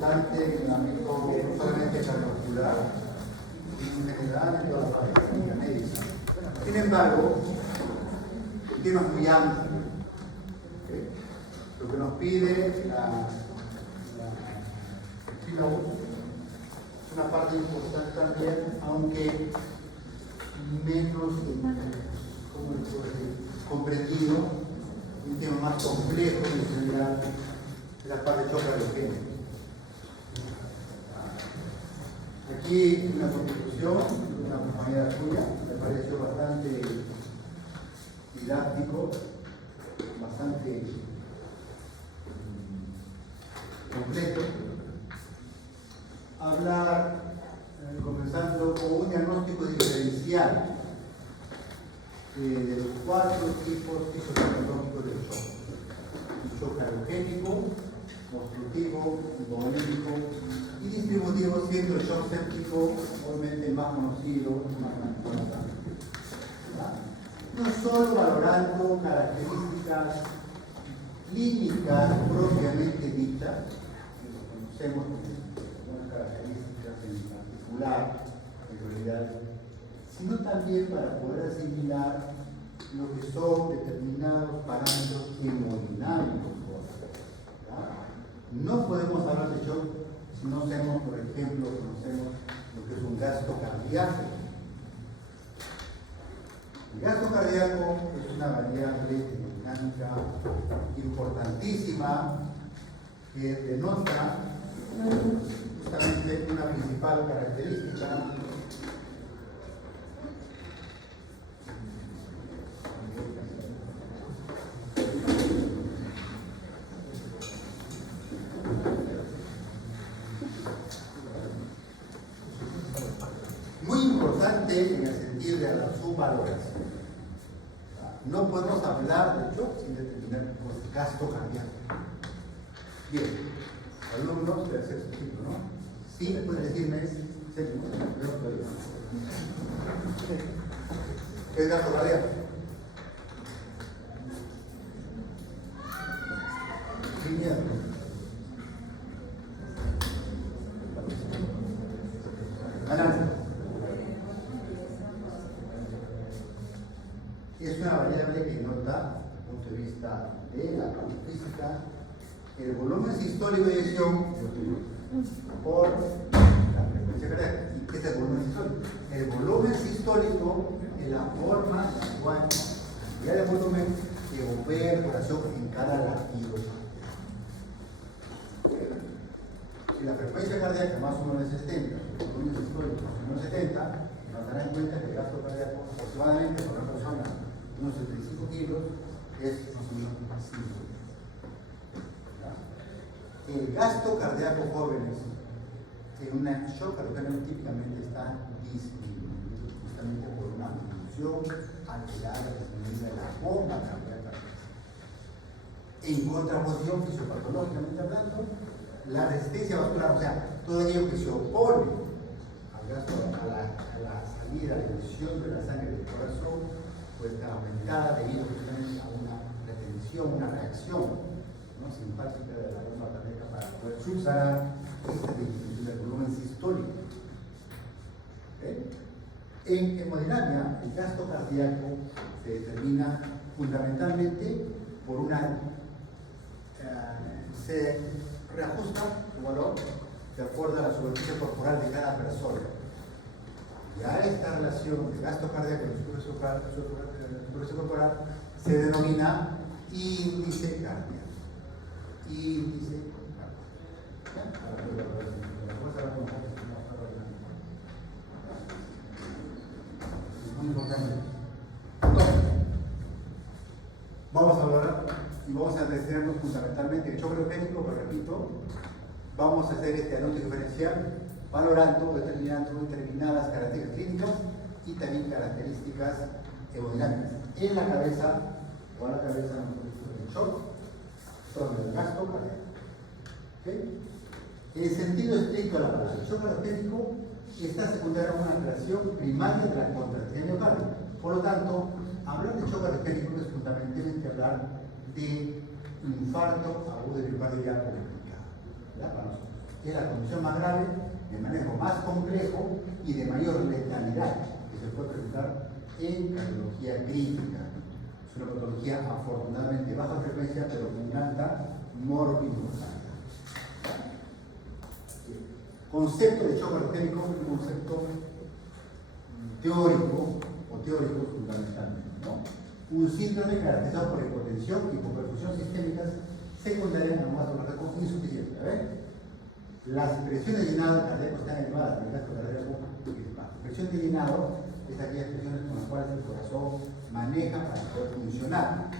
importante en el ámbito no solamente cardiovascular, sino en general en toda la parte de la médica. Sin embargo, el tema es muy amplio. ¿Okay? Lo que nos pide la sílabus es una parte importante también, aunque menos comprendido, un tema más complejo en general de la parte de choque halogénico. Aquí una contribución de una compañera tuya, me pareció bastante didáctico, bastante completo. Hablar, comenzando con un diagnóstico diferencial de los 4 tipos fisiopatológicos del shock. El shock halogénico, obstructivo, hipovolémico y distributivo, siendo el shock séptico obviamente más conocido, más conocido. No solo valorando características clínicas propiamente dichas, que conocemos algunas características en particular, en realidad, sino también para poder asimilar lo que son determinados parámetros hemodinámicos. No podemos hablar de shock si no sabemos, por ejemplo, conocemos lo que es un gasto cardíaco. El gasto cardíaco es una variable hemodinámica importantísima que denota justamente una principal característica muy importante en el sentido de la subvaloración. No podemos hablar de shock sin determinar el gasto cardíaco. Bien, alumnos del sexto ciclo, ¿no? Sí, pueden decirme, séptimo, ¿qué es gasto cardíaco? Sin miedo. Ganancia. Es una variable que nota, desde el punto de vista de la física, el volumen sistólico de eyección por la frecuencia cardíaca. ¿Y qué es el volumen sistólico? El volumen sistólico es la forma actual de volumen que opera el corazón en cada latido. Si la frecuencia cardíaca más o menos es 70, el volumen sistólico más o menos 70, nos darán en cuenta que el gasto cardíaco aproximadamente por una persona de unos 75 kilos es más o menos 5. El gasto cardíaco jóvenes en una shock halogénico típicamente está disminuido, justamente por una función alterada, disminuida de la bomba cardíaca. En contraposición, fisiopatológicamente hablando, la resistencia vascular, o sea, todo aquello que se opone al gasto, a la salida, a la emisión de la sangre del corazón, pues está aumentada debido justamente a una retención, una reacción simpática de la bomba cardíaca para poder subsanar esta disminución del volumen sistólico. ¿Okay? En hemodinámica, el gasto cardíaco se determina fundamentalmente por una se reajusta su valor de acuerdo a la superficie corporal de cada persona. Ya esta relación de gasto cardíaco y superficie corporal se denomina índice cardíaco. Índice cardíaco. Es muy importante. Entonces, vamos a hablar y vamos a detenernos fundamentalmente el shock halogénico, pero repito, vamos a hacer este diagnóstico diferencial valorando, determinando determinadas características clínicas y también características hemodinámicas en la cabeza o a la cabeza del shock sobre el gasto cardíaco. ¿Okay? En el sentido estricto de la palabra, el shock halogénico está secundario a una alteración primaria de la contracción miocárdica. Por lo tanto, hablar de shock halogénico es fundamentalmente hablar de infarto agudo de miocardio ya complicado, ¿verdad? Para nosotros. que es la condición más grave, de manejo más complejo y de mayor letalidad que se puede presentar en cardiología crítica. Es una patología afortunadamente de baja frecuencia, pero con alta morbimortalidad. Concepto de shock cardíaco es un concepto teórico o teórico fundamentalmente, ¿no? Un síndrome caracterizado por hipotensión y hipoperfusión sistémicas secundarias a un vaso cardíaco insuficiente. A ver, las presiones de llenado cardíaco están elevadas en el gasto cardíaco principal. Presión de llenado es aquellas presiones con las cuales el corazón maneja para poder funcionar.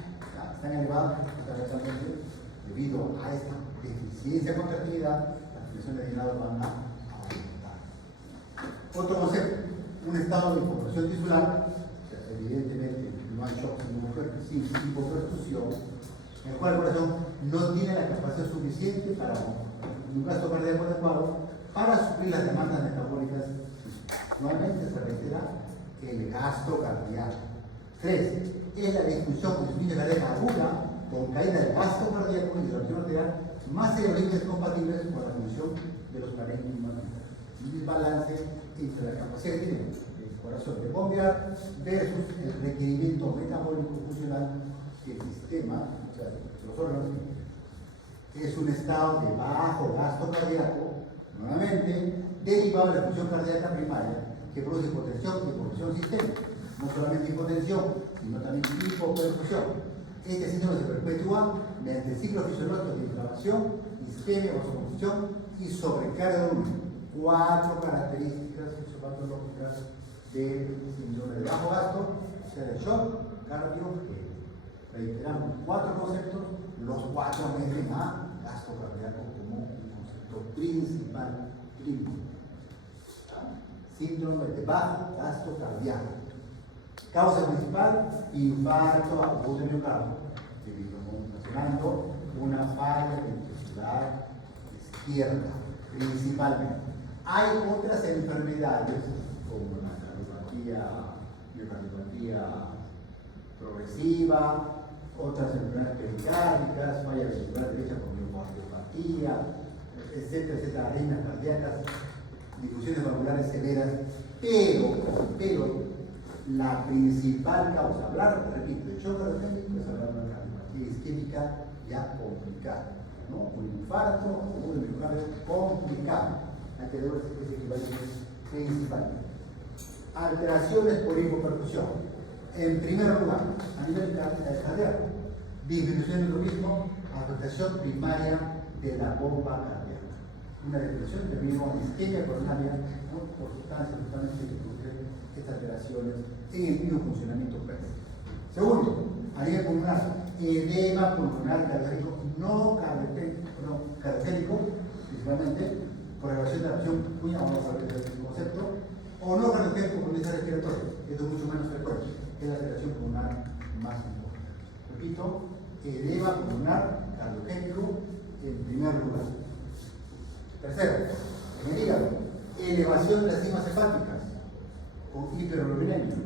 Están elevadas fundamentalmente debido a esta deficiencia de contractilidad. Las presiones de llenado van a aumentar. Otro concepto, un estado de hipopresión tisular, o sea, evidentemente no hay shock sin hipoperfusión, en el cual el corazón no tiene la capacidad suficiente para un gasto cardíaco adecuado para suplir las demandas metabólicas. Nuevamente se reitera el gasto cardíaco. 3. Es la disfunción con insuficiencia cardíaca aguda con caída del gasto cardíaco y dilatación arterial más límites compatibles con la función de los parénquimas. Un desbalance entre la capacidad que tiene el corazón de bombear versus el requerimiento metabólico funcional que el sistema, o sea, los órganos, es un estado de bajo gasto cardíaco, nuevamente, derivado de la función cardíaca primaria, que produce hipotensión y hipoperfusión sistémica. No solamente hipotensión, sino también hipoperfusión. Este síndrome se perpetúa mediante ciclos fisiológicos de inflamación, isquemia, vasoconstricción y sobrecarga de urina. 4 características fisiopatológicas del síndrome de bajo gasto, o sea, el shock cardiogénico. Reiteramos 4 conceptos, los 4 meten a gasto cardíaco como un concepto principal clínico. Síndrome de bajo gasto cardíaco. Causa principal, infarto agudo de miocardio, debido a una falla ventricular izquierda, principalmente. Hay otras enfermedades, como la miocardiopatía progresiva, otras enfermedades pericárdicas, falla ventricular derecha con miocardiopatía, etcétera, etcétera, arritmias cardíacas, difusiones valvulares severas, pero la principal causa, repito, de shock cardíaco es hablar de una cardiopatía isquémica ya complicada, ¿no? Un infarto o un miocardio complicado. Hay que ver ese equivalente principalmente. Alteraciones por hipoperfusión. En primer lugar, a nivel cardíaco, disminución del tropismo, afectación primaria de la bomba cardíaca. Una depresión debido a isquemia coronaria, ¿no? Por sustancias justamente que producen estas alteraciones en el mismo funcionamiento cardíaco. Segundo, a nivel pulmonar, edema pulmonar cardíaco no cardiogénico, principalmente por elevación de la presión puña, vamos a ver el concepto, o no cardiogénico por mesa respiratoria, esto es mucho menos frecuente, es la alteración pulmonar más importante. Repito, edema pulmonar cardiogénico en primer lugar. Tercero, en el hígado, elevación de las enzimas hepáticas con hiperbilinemia,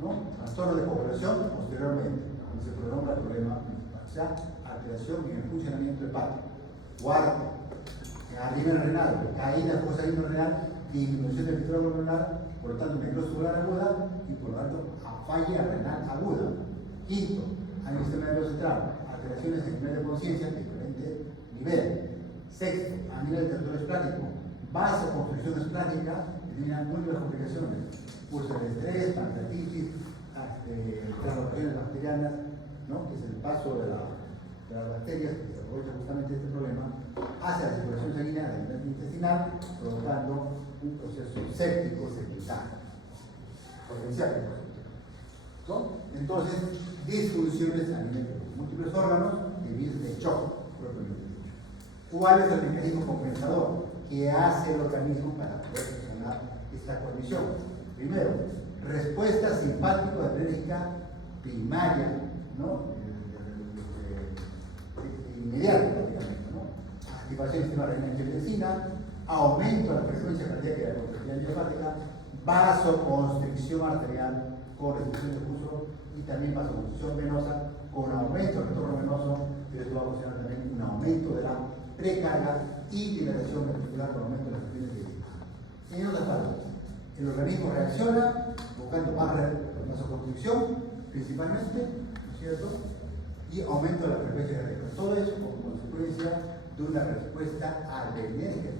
¿no? Trastorno de coagulación posteriormente, cuando se prolonga el problema principal, o sea, alteración en el funcionamiento hepático. Cuarto, arritmia renal, caída fosa renal, disminución del filtro glomerular, por lo tanto, necrosis glomerular aguda y por lo tanto, falla renal aguda. Quinto, a nivel sistema nervioso central, alteraciones en nivel de conciencia de diferente nivel. Sexto, a nivel del territorio esplático, vasoconstricción esplática, eliminan múltiples complicaciones, curso de estrés, pancreatitis, translocaciones bacterianas, ¿no? Que es el paso de las bacterias que se aprovecha justamente este problema hacia la circulación sanguínea del nivel intestinal, provocando un proceso séptico secundario, potencial. ¿No? Entonces, disfunciones a nivel de los múltiples órganos debido al shock propiamente dicho. ¿Cuál es el mecanismo compensador que hace el organismo para poder funcionar esta condición? Primero, respuesta simpático-adrenérgica primaria, ¿no? Inmediata prácticamente, ¿no? Activación del sistema renina-angiotensina, aumento de la frecuencia cardíaca y la contractilidad miocárdica, vasoconstricción arterial con reducción de pulso y también vasoconstricción venosa con aumento del retorno venoso, pero esto va a ocasionar también un aumento de la precarga y dilatación ventricular con aumento de las funciones de vida. En otras palabras, el organismo reacciona buscando más vasoconstricción, principalmente, ¿no es cierto? Y aumento de la frecuencia cardíaca. Todo eso como consecuencia de una respuesta adrenérgica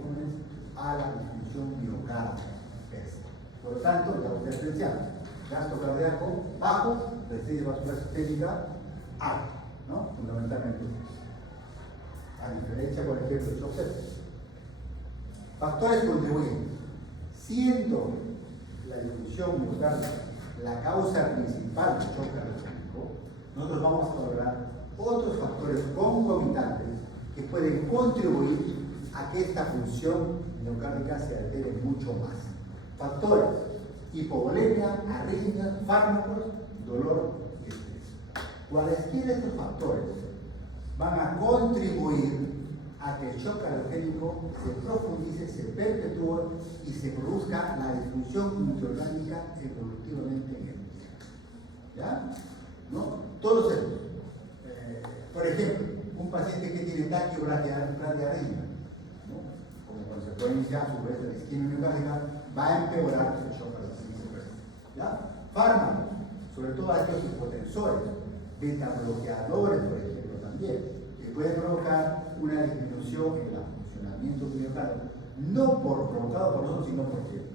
a la disminución miocárdica. Por lo tanto, estamos diferenciando gasto cardíaco bajo, resistencia vascular sistémica alta, ¿no? Fundamentalmente. A diferencia, por ejemplo, de shock sepsis. Factores contribuyentes. Siendo la disfunción miocárdica la causa principal del shock cardíaco, nosotros vamos a valorar otros factores concomitantes que pueden contribuir a que esta función miocárdica se altere mucho más. Factores: hipovolemia, arritmias, fármacos, dolor y estrés. Cualesquiera de estos factores van a contribuir a que el shock cardiogénico se profundice, se perpetúe y se produzca la disfunción multiorgánica evolutivamente en el tiempo. ¿Ya? ¿No? Todos estos. Por ejemplo, un paciente que tiene taquibradiarritmia, ¿no? Como consecuencia, a su vez, de la isquemia miocárdica, va a empeorar el shock cardiogénico. ¿Ya? Fármacos, sobre todo aquellos hipotensores, beta-bloqueadores, por ejemplo, también, que pueden provocar una disminución en el funcionamiento miocardio, no provocado por nosotros, sino porque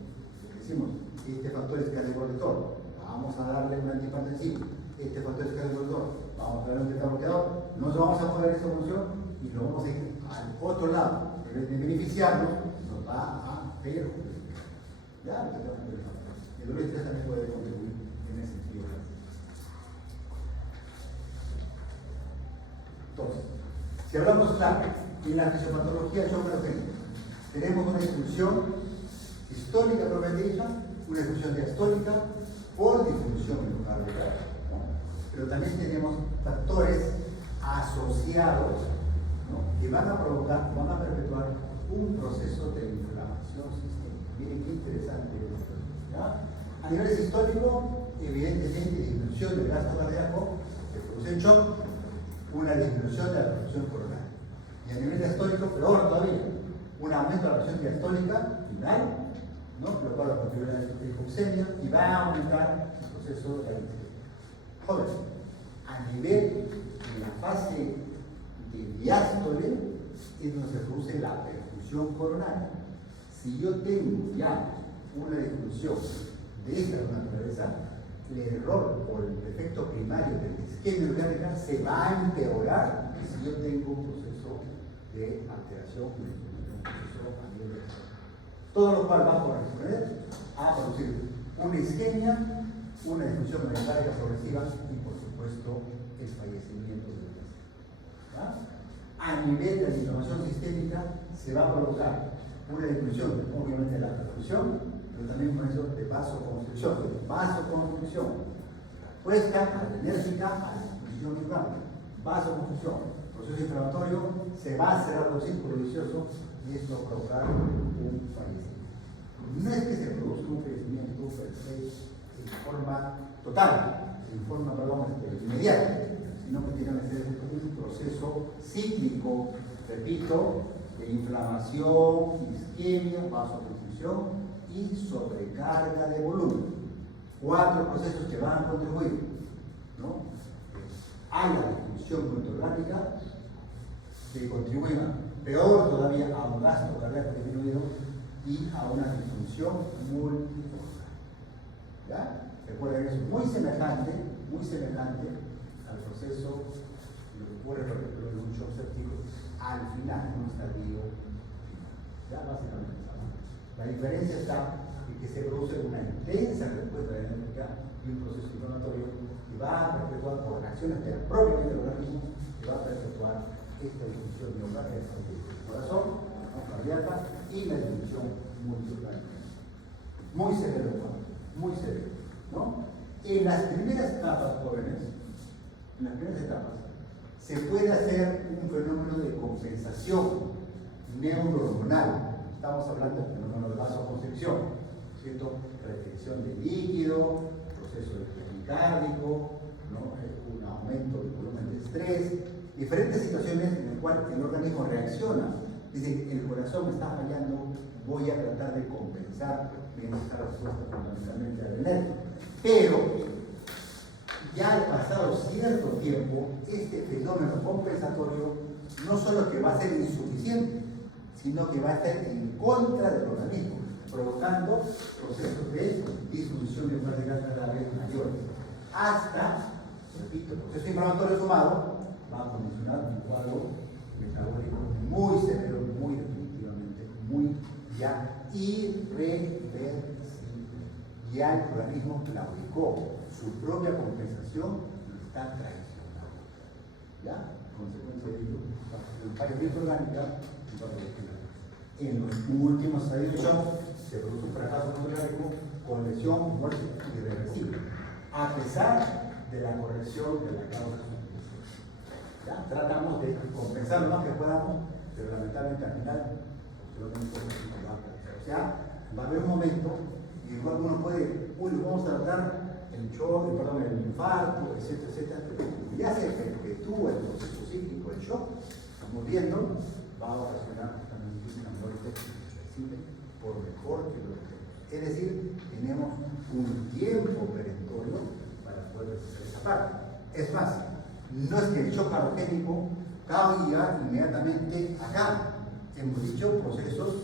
decimos, este factor es cardioprotector, vamos a darle un antihipertensivo, este factor es cardioprotector, vamos a darle un beta-bloqueador, nos vamos a poner esa función y lo vamos a ir al otro lado, en vez de beneficiarnos, nos va a perjudicar. ¿Ya? El dolor y estrés también puede contribuir en ese sentido. Entonces, si hablamos claro, en la fisiopatología del shock cardiogénico, tenemos una disfunción histórica propiamente dicha, una disfunción diastólica por disfunción miocárdica, ¿no? Pero también tenemos factores asociados, ¿no? Que van a provocar, van a perpetuar un proceso de inflamación sistémica. Miren qué interesante esto. ¿Ya? A nivel histórico, evidentemente, disminución del gasto cardíaco se produce en shock, una disminución de la presión coronaria. Y a nivel diastólico, peor todavía, un aumento de la presión diastólica final, ¿no? Lo cual va a contribuir a la hipoxemia y va a aumentar el proceso de la hipoxemia. Joder, a nivel de la fase de diástole es donde se produce la perfusión coronaria. Si yo tengo ya una disfunción de esta naturaleza, el error o el defecto primario de la isquemia miocárdica se va a empeorar si yo tengo un proceso de alteración, un proceso a nivel de todo lo cual va a corresponder a producir una isquemia, una disfunción miocárdica progresiva y, por supuesto, el fallecimiento del paciente. A nivel de la inflamación sistémica se va a provocar una disminución, obviamente, de la perfusión, pero también un proceso de vasoconstricción. Respuesta adrenérgica a la disfunción miocárdica. Vasoconstricción, proceso inflamatorio, se va a cerrar un círculo vicioso y esto va a provocar un fallecimiento. No es que se produzca un fallecimiento per se en forma total, en forma, inmediata, sino que tiene que ser un proceso cíclico, repito, de inflamación, isquemia, vasoconstricción y sobrecarga de volumen. 4 procesos que van a contribuir, ¿no? A la disfunción multiorgánica, que contribuyan peor todavía a un gasto cardíaco disminuido y a una disfunción multiorgánica. ¿Ya? Recuerden que es muy semejante al proceso lo que ocurre, por ejemplo, en un shock séptico al final, en un estadio final. ¿Ya? Básicamente. La diferencia está en que se produce una intensa respuesta adrenérgica y un proceso inflamatorio que va a perpetuar por acciones de la propia del organismo, que va a perpetuar esta disfunción miocárdica del corazón, ¿no? Cardíaca y la disfunción multiorgánica. Muy severo, muy severo, ¿no? En las primeras etapas, jóvenes, se puede hacer un fenómeno de compensación neurohormonal. Estamos hablando del fenómeno de vasoconstricción, ¿cierto? Retención de líquido, proceso de taquicárdico, ¿no? Un aumento del volumen de estrés, diferentes situaciones en las cuales el organismo reacciona Dice, el corazón está fallando, voy a tratar de compensar, bien esta respuesta fundamentalmente al veneno. Pero, ya al pasado cierto tiempo, este fenómeno compensatorio no solo que va a ser insuficiente, sino que va a estar en contra del organismo, provocando procesos de disfunción hepática cada vez mayores. Hasta, repito, el proceso inflamatorio sumado va a condicionar un cuadro metabólico muy severo, muy definitivamente, muy ya irreversible. Ya el organismo claudicó, su propia compensación lo está traicionando. ¿Ya? Consecuencia de ello, el fallo bioorgánica. En los últimos ensayos de shock se produce un fracaso fonodinámico con lesión, muerte irreversible, a pesar de la corrección de la causa subyacente. ¿Ya? Tratamos de compensar lo más que podamos, pero lamentablemente al final, o sea, va a haber un momento y igual uno puede, vamos a tratar el shock, el infarto, etcétera, etcétera, y ya se perpetúa el proceso cíclico del shock, estamos viendo, va a ocasionar justamente una muerte irreversible por mejor que lo que tenemos. Es decir, tenemos un tiempo perentorio para poder hacer esa parte. Es más, no es que el shock cardiogénico caiga inmediatamente acá. Hemos dicho procesos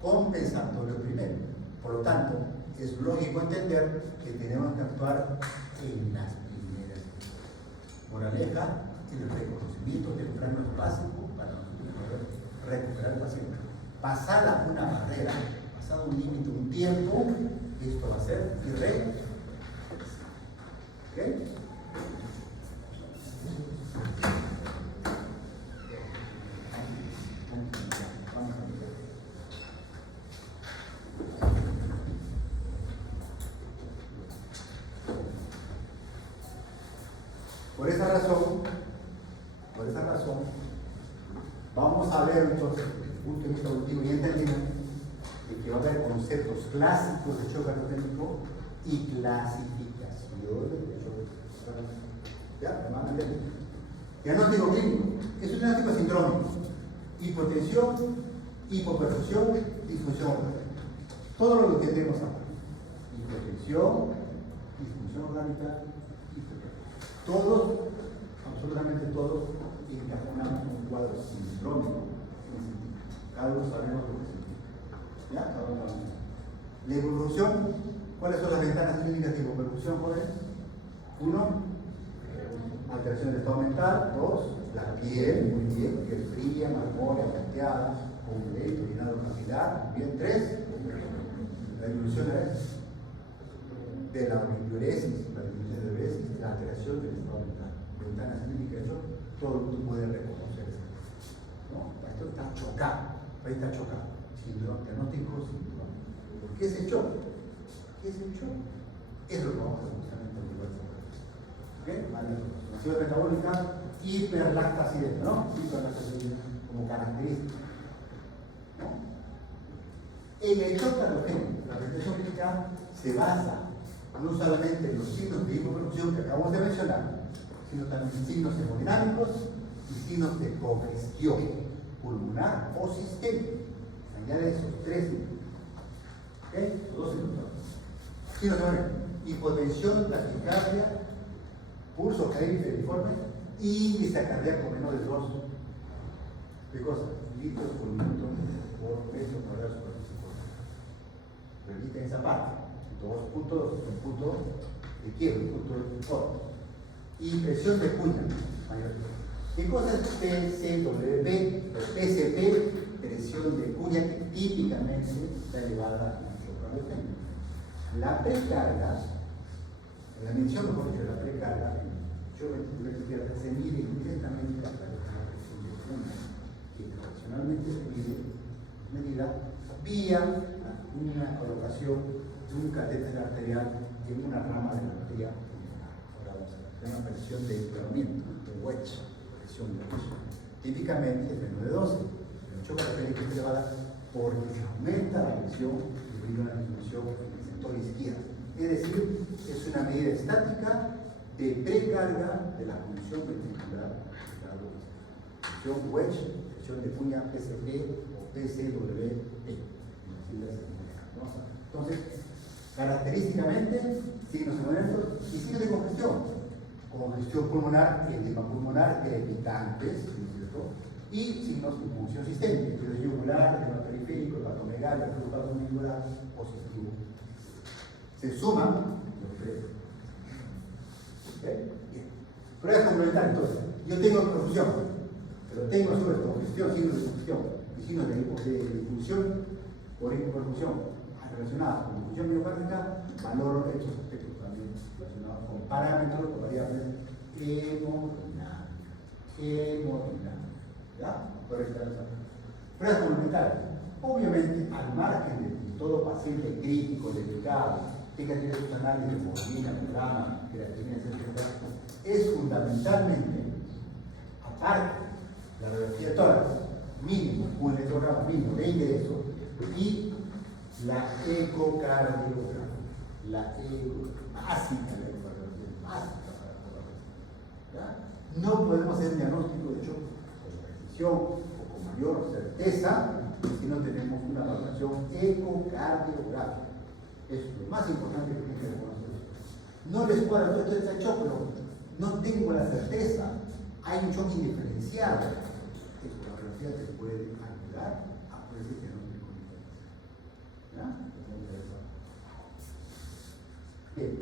compensatorios primero. Por lo tanto, es lógico entender que tenemos que actuar en las primeras etapas. Moraleja, el reconocimiento temprano es básico para nosotros poder recuperar al paciente. Pasada una barrera, pasado un límite, un tiempo, esto va a ser irreversible. ¿Ok? Por esa razón, vamos a ver entonces, desde el punto de vista evolutivo y entendido, de que va a haber conceptos clásicos de shock cardiogénico y clasificaciones de shock cardiogénico. ¿Ya? ¿Me van a entender? Diagnóstico clínico. Es un diagnóstico sindrómico. Hipotensión, hipoperfusión, disfunción orgánica. Todo lo que entendemos ahora. Hipotensión, disfunción orgánica, todos, absolutamente todos, encajonamos un cuadro sindrómico. Cada uno sabemos lo que significa. ¿Ya? Cada uno sabemos. La hipoperfusión, ¿cuáles son las ventanas clínicas de hipoperfusión, jóvenes? 1, alteración del estado mental. 2, la piel, muy bien, piel fría, marmórea, plateada, con un leito, llenado capilar. Bien, 3, la disminución de la auriculoresis, la alteración del estado mental. Ventanas clínicas, eso todo el mundo puede reconocer eso. ¿No? Esto está chocado, ahí está chocado. Síndrome, diagnóstico, síndrome. ¿Qué es el shock? ¿Qué es el shock? Es lo que vamos a justamente ¿ok? Vale. Metabólica, hiperlactacidemia, ¿no? Hiperlactacidemia como característica. ¿No? En el shock cardiogénico, la presentación clínica se basa no solamente en los signos de hipoperfusión que acabamos de mencionar, sino también en signos hemodinámicos y signos de congestión pulmonar o sistémica. Se añaden esos 3 signos. ¿Ok? Los 2 signos. Signos hemodinámicos: hipotensión, taquicardia, pulso caídiforme, índice cardíaco menor de 2. ¿Qué cosa? Litros por minuto por metro cuadrado superficie corporal. Repiten esa parte. 2 puntos, un punto de quiebre, un punto de corte. Y presión de cuña mayor. ¿Qué cosa es PCWP? PCP, presión de cuña, que típicamente está elevada en el shock cardiogénico. La precarga, la medición, mejor dicho, la precarga, se mide directamente a través de la presión de cuña, que tradicionalmente se mide medida vía una colocación de un catéter arterial en una rama de la arteria pulmonar. Ahora vamos a ver, se llama presión de inflamamiento, de wedge, presión de piso. Típicamente es menos de 12, pero el shock cardiogénico es elevada porque se aumenta la presión y brinda una disminución en el sector izquierdo. Es decir, es una medida estática de precarga de la función ventricular. Presión wedge, presión de cuña PCP o PCWT. ¿No? Entonces, característicamente, signos hemodinámicos y signos de congestión. Congestión pulmonar, edema pulmonar, crepitantes, ¿no es cierto? Y signos de función sistémica, fluido yugular, edema periférico, hepatomegalia, flujo unicular, positivo. Se suman los tres. ¿Okay? Bien. Pruebas complementarias, entonces. Yo tengo perfusión, pero tengo sobre congestión, signos de congestión y signos de difusión por hipoperfusión relacionados con difusión miocárdica, valoro estos aspectos también relacionados con parámetros o variables hemodinámicas. ¿Ya? Pruebas complementarias. Obviamente, al margen de todo paciente crítico, delicado, tenga que tener sus análisis de hemoglobina, programa, creatinina, etc., es fundamentalmente, aparte la radiografía de tórax, mínimo, un electrograma mínimo de ingreso, y la ecocardiografía, básica, ¿ya? No podemos hacer un diagnóstico de choque con precisión o con mayor certeza si no tenemos una valoración ecocardiográfica. Es lo más importante que tienen que reconocer. No les puedo dar esto es choque, pero no tengo la certeza. Hay un choque indiferenciado. La ecografía te puede ayudar a poder decir que no tengo diferencia. ¿Ya? Bien.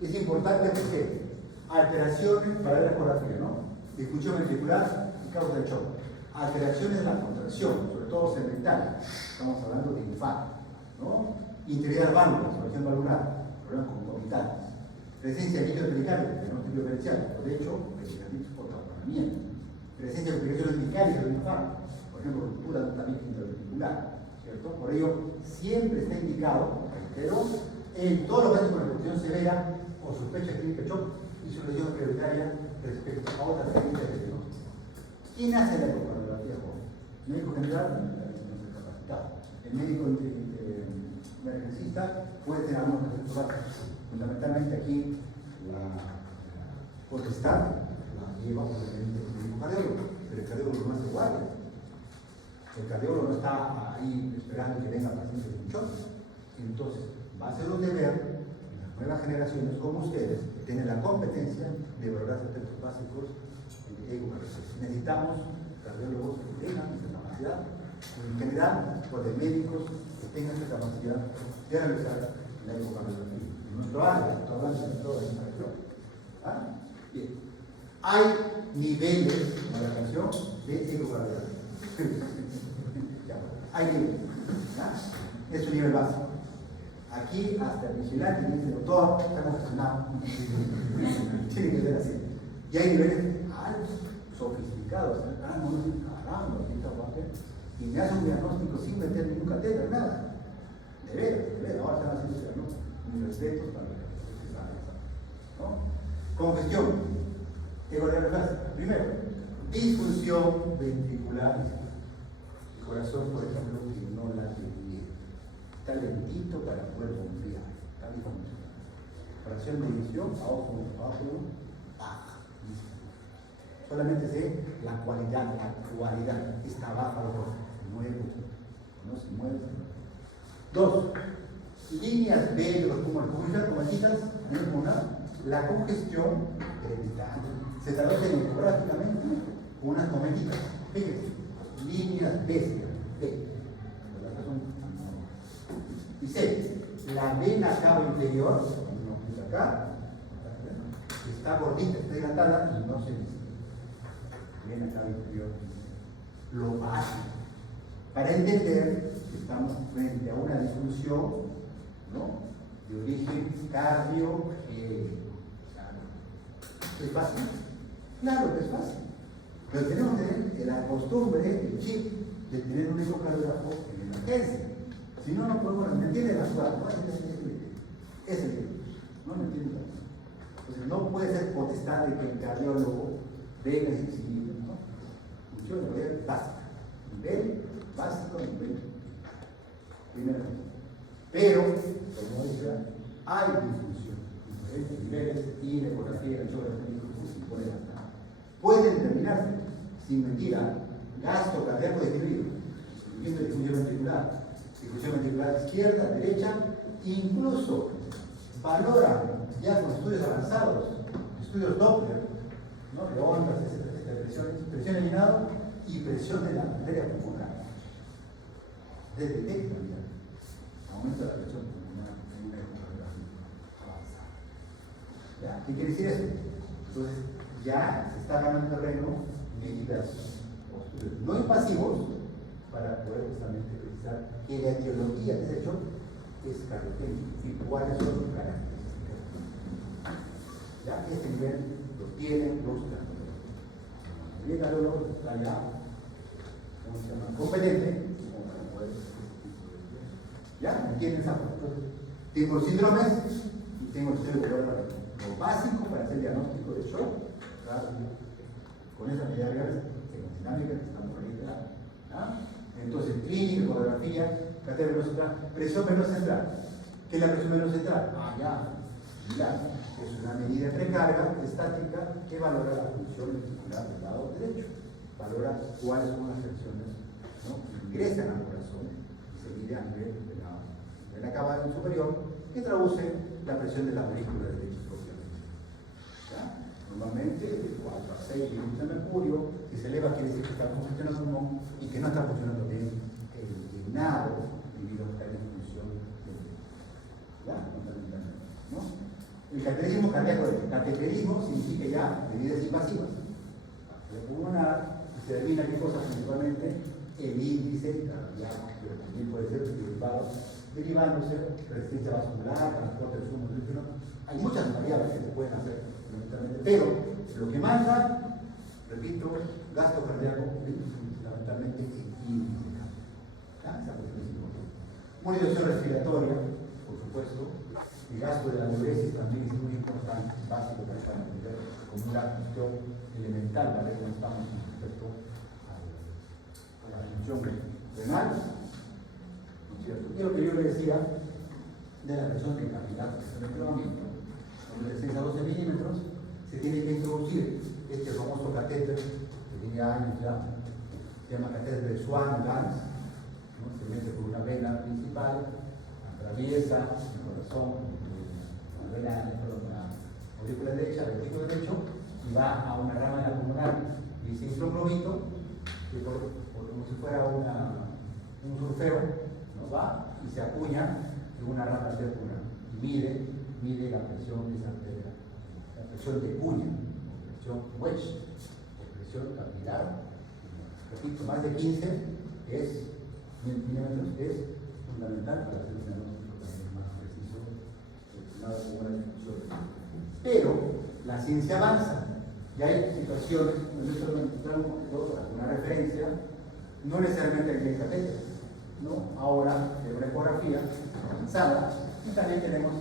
Es importante porque alteraciones para la ecografía, ¿no? Disfunción ventricular y causa de choque. Alteraciones de la contracción, sobre todo segmental. Estamos hablando de infarto, ¿no? Integridad válvulas, presión valvular, problemas concomitantes. Presencia de líquido pericardio, diagnóstico diferencial, o de hecho, medicamentos por taponamiento. Presencia de complicaciones medicales del infarto, por ejemplo, ruptura de un tabique intraventricular, ¿cierto? Por ello, siempre está indicado, reitero, en todos los casos con evolución severa o sospecha clínica de shock y su lesión prioritaria respecto a otras técnicas de diagnóstico. ¿Quién hace la ecocardiografía joven? El médico general, no capacitado. El médico emergencista puede tener algunos efectos básicos. Fundamentalmente aquí la potestad la lleva obviamente el médico cardiólogo, pero el cardiólogo no hace guardia. El cardiólogo no está ahí esperando que venga pacientes con shock. Entonces, va a ser un deber en las nuevas generaciones como ustedes que tienen la competencia de valorar aspectos básicos de ecocardiografía. Necesitamos cardiólogos que tengan esta capacidad, en general, por de médicos que tengan esta capacidad de realizar la ecocardiografía. En nuestro área, estoy hablando de todo el cardiólogo. ¿Ah? Bien. Hay niveles en la canción de ecocardiografía. Hay niveles. ¿Ah? Es un nivel básico. Aquí hasta el vigilante dice, doctor, está congestionado. Tiene que ser así. Y hay niveles altos, sofisticados. Caramba, y me hace un diagnóstico sin meter ningún catéter, nada. De veras, ahora están haciendo ese diagnóstico. Mis respetos para los que saben. ¿No? Congestión. Primero, disfunción ventricular. El corazón, por ejemplo, que no late bien. Está lentito para poder bombear. Está disfuncional. Fracción de ignición, abajo, baja. Solamente sé la cualidad, está baja o no se mueve. 2. Líneas B de los pulmones. Comatitas, la congestión se traduce ecográficamente con unas cometitas. Fíjense, líneas B. Y C, la vena cava inferior, acá, está gordita, está dilatada y no se dice. Vena cava inferior. Lo básico. Para entender que estamos frente a una disfunción, ¿no?, de origen cardiogénico. ¿Es fácil? Claro que es fácil. Pero tenemos que tener la costumbre, el chip, de tener un ecocardiógrafo en emergencia. Si no, no podemos, ¿me entienden las cosas? Es el que no me entienden. Entonces, no puede ser potestad de que el cardiólogo venga y decidir, ¿no? Función de nivel básico. Nivel básico, nivel primero. Pero, como decía, hay disfunción, diferentes niveles, y la ecografía, el choque clínico, pueden terminarse, sin mentira, gasto cardíaco definido, incluyendo difusión ventricular izquierda, derecha, incluso valoran ya con estudios avanzados, estudios Doppler, ¿no? De ondas, presión de llenado y presión de la arteria pulmonar. Detectan ya, aumenta la presión pulmonar en una ecografía avanzada. ¿Ya? ¿Qué quiere decir eso? Entonces, ya se está ganando terreno medidas o estudios no invasivos para poder justamente precisar que la etiología de ese shock es cardiogénica y cuáles son sus características. Ya este nivel lo tienen los cardiólogos. Y el cardiólogo está ya competente para poder ya entienden esa cosa. Tengo síndromes y tengo el estudio de lo básico para hacer diagnóstico de shock, claro, con esas medidas reales hemodinámicas que estamos ahorita. Entonces, clínica, ecografía, catéter venoso central, presión venosa central. ¿Qué es la presión venosa central? Es una medida de recarga estática que valora la función ventricular del lado derecho. Valora cuáles son las fracciones, ¿no?, que ingresan al corazón y se mide a nivel de la cámara superior, que traduce la presión de la aurícula derecha propiamente. Normalmente de 4 a 6 minutos de mercurio, si se eleva quiere decir que está funcionando o no, y que no está funcionando bien el llenado debido a esta disfunción fundamentalmente, ¿no? El cateterismo cardíaco, el cateterismo significa ya medidas invasivas. La pulmonar se determina qué cosa principalmente el índice cardíaco, pero también puede ser derivándose resistencia vascular, transporte de zumo de líquido. Hay muchas variables que se pueden hacer fundamentalmente, pero lo que manda, repito, gasto cardíaco fundamentalmente el índice cardíaco. Esa cuestión es importante. Monitorización respiratoria, por supuesto. El gasto de la diuresis también es muy importante, básico para entender como una cuestión elemental, ¿vale? Cómo estamos con respecto a la función renal, ¿no es cierto? Y lo que yo le decía de la presión de capilar, el entrenamiento, donde de 6 a 12 milímetros se tiene que introducir este famoso catéter que tiene años ya, se llama catéter de Swan-Ganz, ¿no? Se mete por una vena principal, atraviesa el corazón, la aurícula derecha, el ventrículo derecho, y va a una rama de la pulmonar y se infla un globito que como si fuera un surfeo, ¿no? Va y se acuña en una rama circular y mide la presión de esa arteria, la presión de cuña, la presión wedge, la presión capilar. Repito, más de 15 milímetros es fundamental para hacer un diagnóstico también más preciso. Pero la ciencia avanza y hay situaciones donde nosotros encontramos una referencia, no necesariamente el catéter, ¿no? Ahora de una ecografía avanzada y también tenemos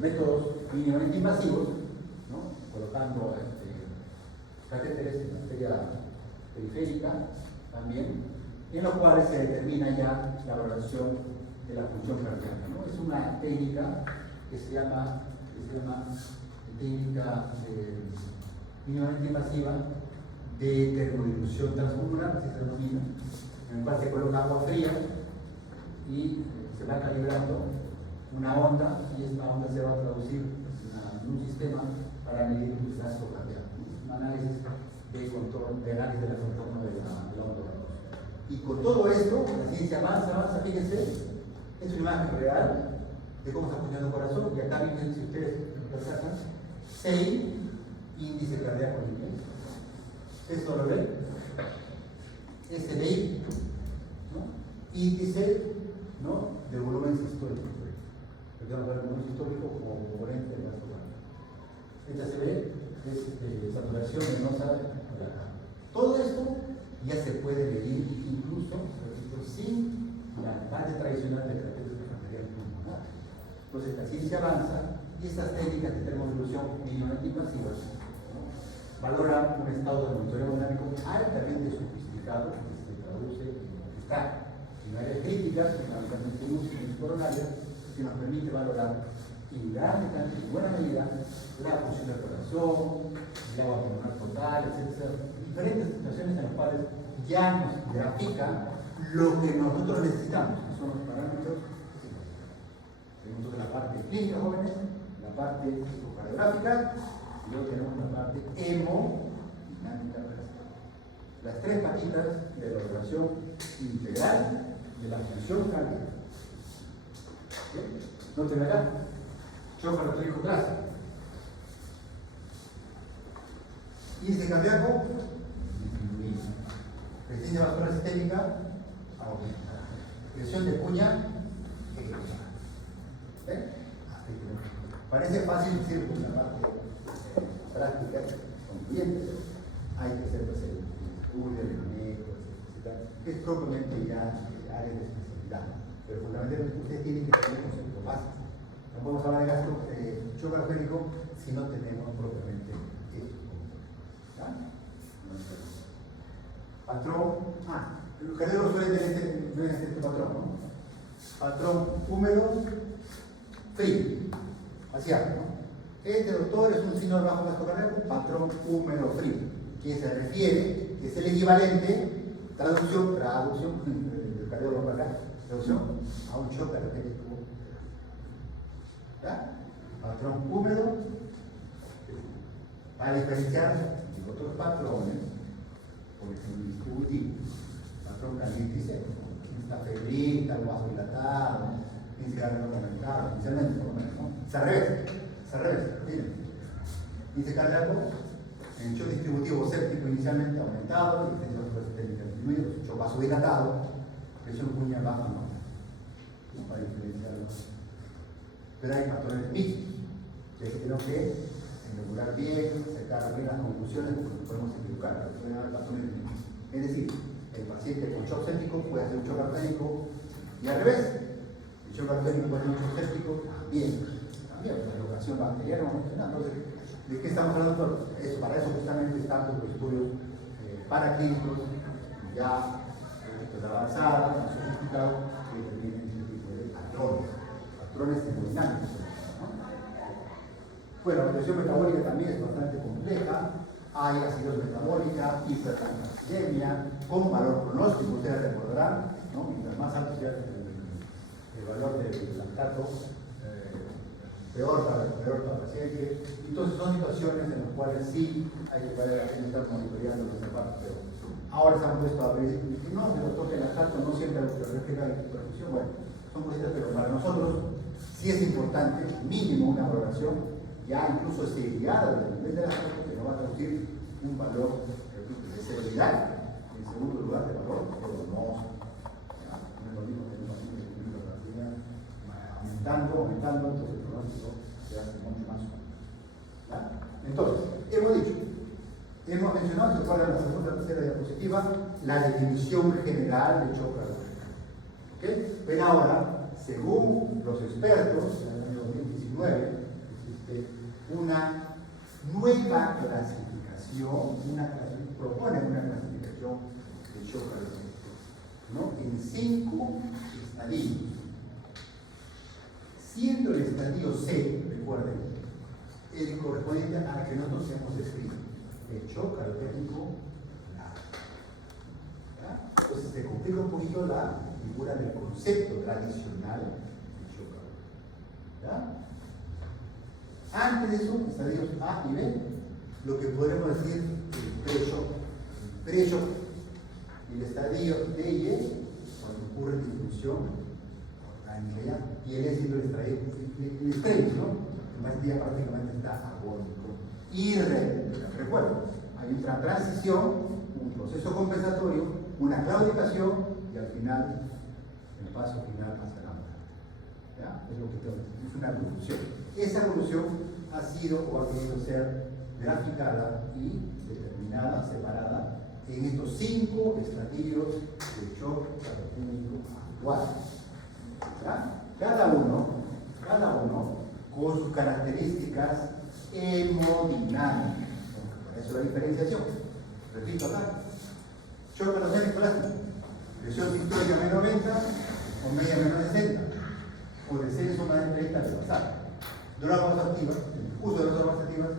métodos mínimamente invasivos, ¿no? Colocando catéteres en la arteria periférica también, en los cuales se determina ya la valoración de la función cardíaca, ¿no? Es una técnica que se llama técnica mínimamente invasiva de termodilución transpulmonar, así se denomina, en el cual se coloca agua fría y se va calibrando una onda y esta onda se va a traducir en un sistema para medir el gasto cardíaco, un análisis de análisis del contorno de la onda. Y con todo esto, la ciencia avanza, fíjense, es una imagen real de cómo está funcionando el corazón, y acá vienen, si ustedes lo sacan, 6 índice cardíaco libre. ¿Esto lo ven? SDI, ¿no? Índice, ¿no?, de volumen sistólico. Perdón, el volumen sistólico como componente del gasto cardíaco. Esta se ve, es saturación venosa de acá. Todo esto ya se puede medir incluso sin la base tradicional de catéter arterial pulmonar. Entonces la ciencia avanza y estas técnicas de termodilución mínimamente invasivas, ¿no?, valoran un estado de monitoreo dinámico altamente sofisticado que se traduce en áreas críticas, fundamentalmente en coronarias, que nos permite valorar en buena medida la función del corazón, el agua pulmonar total, etc. Diferentes situaciones en las cuales ya nos grafica lo que nosotros necesitamos, que son los parámetros. Tenemos la parte clínica, jóvenes, la parte psicocardiográfica, y luego tenemos la parte hemodinámica. Las tres patitas de la evaluación integral de la función cardíaca. ¿No te verá? Choque arterial clásico. Índice cardíaco, disminuido. Resistencia vascular sistémica, aumenta. Presión de cuña, parece fácil decir que la parte práctica, concluyente, hay que hacer pues, el estudio, el manejo, que es propiamente ya área de especialidad. Pero fundamentalmente ustedes tienen que tener un concepto básico. No podemos hablar de gasto choque arterial si no tenemos propiamente esto. Patrón, los cardiólogos suelen tener este patrón, ¿no? Patrón húmedo, frío, vaciado, ¿no? Este doctor es un signo de bajo gasto cardíaco, patrón húmedo, frío, que se refiere, es el equivalente, traducción, del cardiólogo para acá, traducción a un choque arterial. Patrón húmedo, para diferenciar de otros patrones, por ejemplo, distributivo, patrón caliente y seco, está febril, está el vaso dilatado, índice cardíaco aumentado, inicialmente por lo menos, ¿no? Es al revés, miren. Índice cardíaco, en shock distributivo séptico inicialmente aumentado, y tengo los sistémicos disminuidos, shock vasodilatado, presión cuña baja, ¿no? Para diferenciarlos. Pero hay patrones mixtos, que tenemos que regular bien, sacar bien las conclusiones, porque nos podemos equivocar, pero pueden haber patrones mixtos. Es decir, el paciente con shock séptico puede hacer un shock artérico y al revés. El shock artérico puede hacer un shock séptico también, la locación bacteriana no funciona. Entonces, ¿de qué estamos hablando? Para eso justamente están los estudios paraclínicos ya avanzados, más sofisticados, que determinan este tipo de patrones hemodinámicos. ¿No? Bueno, la presión metabólica también es bastante compleja. Hay acidosis metabólica, hipertriglicemia, con valor pronóstico, ustedes recordarán, ¿no? Mientras más alto sea el valor del lactato, peor para el paciente. Entonces son situaciones en las cuales sí hay que valer la pena estar monitoreando los zapatos, pero ahora se han puesto a ver, no, doctor, que el lactato no siempre refleja la hiperfusión. Bueno, son cositas, pero para nosotros sí es importante, mínimo una valoración, ya incluso segregada del nivel de lactato, que nos va a traducir un valor de seguridad, en segundo lugar de valor, pero no es lo mismo que un paciente con hipertensión aumentando, entonces el pronóstico se hace mucho más fuerte. Entonces, hemos mencionado, si recuerdan la segunda tercera diapositiva, la definición general de shock arterial. ¿Okay? Pero ahora, según los expertos, en el año 2019, existe una nueva clasificación, propone una clasificación de shock arterial, ¿no? En 5 estadios. Siendo el estadio C, recuerden, el correspondiente al que nosotros hemos descrito, el shock artérico largo. Entonces se complica un poquito la figura del concepto tradicional de shock artérico. Antes de eso, estadios A y B, lo que podemos decir el pre-shock. Y el estadio D y E, cuando ocurre disfunción y él es siendo el estrés, ¿no? El día prácticamente está agónico. Y recuerden, hay una transición, un proceso compensatorio, una claudicación y al final, el paso final hacia la muerte. ¿Ya? Es lo que tengo que decir, es una evolución. Esa evolución ha sido o ha querido ser graficada y determinada, separada en estos 5 estadios de shock cardíaco actual. Cada uno con sus características hemodinámicas. Por eso la diferenciación. Repito acá. Shock cardíaco plástico. Presión sistólica menor 90 o media menor 60. O descenso más de 30 de basal. Drogas vasoactivas, uso de drogas vasoactivas,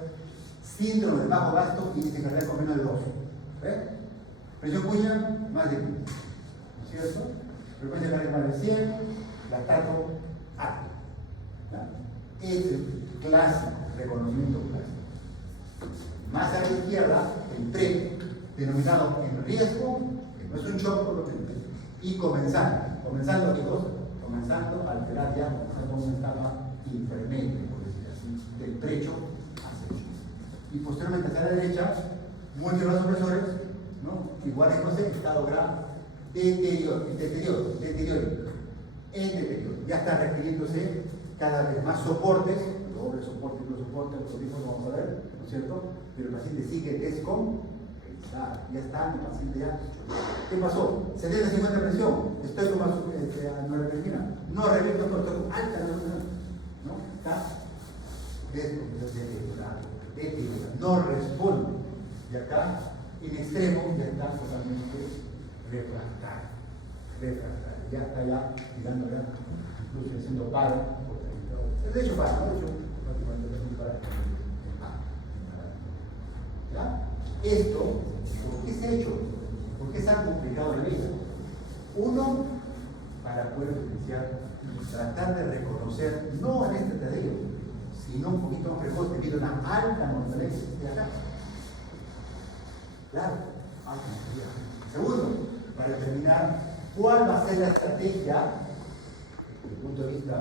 síndrome de bajo gasto y índice cardíaco menos de 2. Presión cuña, más de 15, ¿no es cierto? Frecuencia cardíaca más de 100, lactato alto. Es el clásico, reconocimiento clásico. Más a la izquierda, el pre, denominado en riesgo, que no es un shock por lo que y comenzando ¿qué cosa? Comenzando a alterar ya, comenzando una etapa intermedia, por decir así, del precho hacia el shock. Y posteriormente hacia la derecha, múltiples opresores, ¿no? Iguales a estado grave, deterioro, ya está requiriéndose cada vez más soportes, doble soporte, los mismos vamos a ver, ¿no es cierto? Pero el paciente sigue descompensado, ya está, el paciente ya. ¿Qué pasó? 70-50 presión, estoy con noradrenalina, no revierto, pero estoy con alta noradrenalina, ¿no? Está deteriorado, no responde, y acá en extremo ya está totalmente refractario, ya está ya tirando ya, incluso haciendo paro, de hecho paro, ¿no? De hecho prácticamente es un paro. ¿Ya? Esto, ¿por qué se ha hecho? ¿Por qué se ha complicado la vida? Uno, para poder evidenciar y tratar de reconocer, no en este estadio, sino un poquito más precoz debido a una alta mortalidad de acá. Claro, alta mortalidad. Segundo, para determinar cuál va a ser la estrategia, desde el punto de vista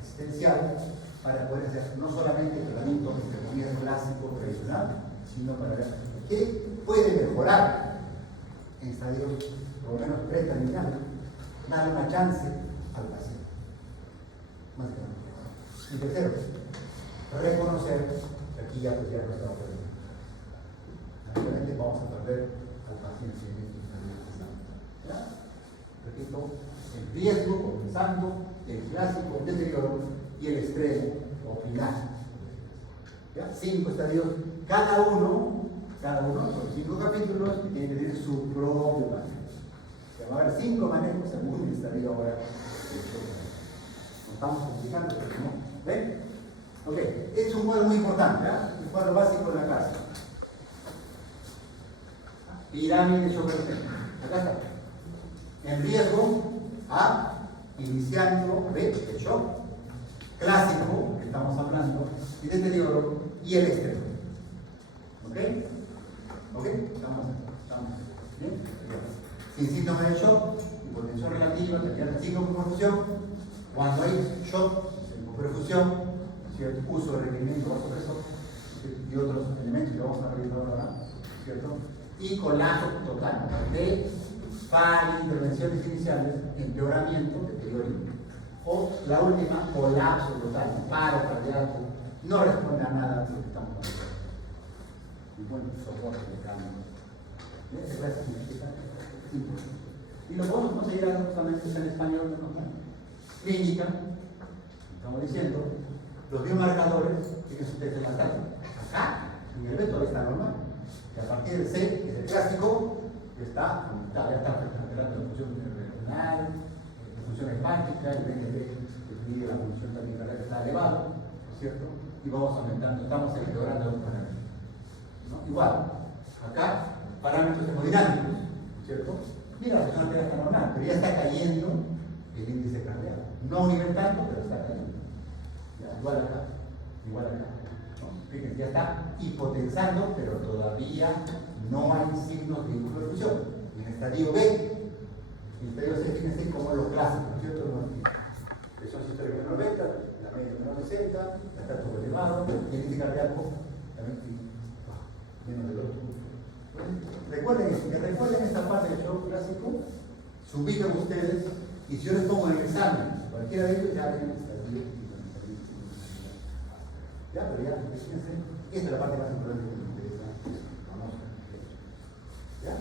asistencial, para poder hacer no solamente el tratamiento entre comillas clásico tradicional, sino para ver qué puede mejorar en estadios por lo menos preterminales, darle una chance al paciente. Más que nada. Y tercero, reconocer que aquí ya pues ya no estamos perdiendo. Naturalmente vamos a perder al paciente en este estadio. ¿Ya? Repito, el riesgo comenzando, el clásico, el deterioro y el extremo o final. ¿Ya? 5 estadios, cada uno son 5 capítulos que tienen que tener su propio manejo. Va a haber 5 manejos según el estadio ahora. Nos estamos complicando, pero no. ¿Ven? Ok, es un cuadro muy importante, ¿eh? Un cuadro básico de la clase. Pirámide de shock resistente. Acá está. En riesgo a iniciando el shock clásico, que estamos hablando, y deterioro, y el extremo. ¿Ok? ¿Ok? Estamos bien. Sin síntomas de shock, hipotensión relativa, terminal de signo con perfusión. Cuando hay shock, con perfusión, ¿cierto? Uso de requerimiento vasopresor y otros elementos que vamos a revisar ahora, ¿cierto? Y colapso total de intervenciones iniciales, empeoramiento, deterioro, o la última, colapso total, paro cardíaco, no responde a nada de lo que estamos haciendo. Y bueno, soporte de cambio. Esa clase significa importante. Y lo podemos conseguir justamente en español, ¿no? Clínica, estamos diciendo, los biomarcadores, fíjense ustedes en la tabla. Acá, en el B todavía está normal. Y a partir del C, que es el clásico, ya está alterando la función renal, la función hepática, el BNP que mide la función también cardíaca está elevado, ¿no es cierto? Y vamos aumentando, estamos empeorando los parámetros. ¿No? Igual, acá, parámetros hemodinámicos, ¿no es cierto? Mira, la función arterial está normal, pero ya está cayendo el índice cardíaco. No a un nivel tanto, pero está cayendo. Ya, igual acá. ¿No? Fíjense, ya está hipotensando, pero todavía no hay signos de hipoperfusión. En el estadio B, en el estadio C, fíjense como lo clásico, ¿no es cierto? Presión sistólica menor beta, la media menor de 60, la estatus elevado, el índice cardíaco también menos del 8. Recuerden esta parte del shock clásico, se ubican ustedes, y si yo les pongo en el examen, cualquiera de ellos ya ven el estadio. Ya, pero ya, fíjense, esta es la parte más importante que nos interesa. Vamos a ver. ¿Ya?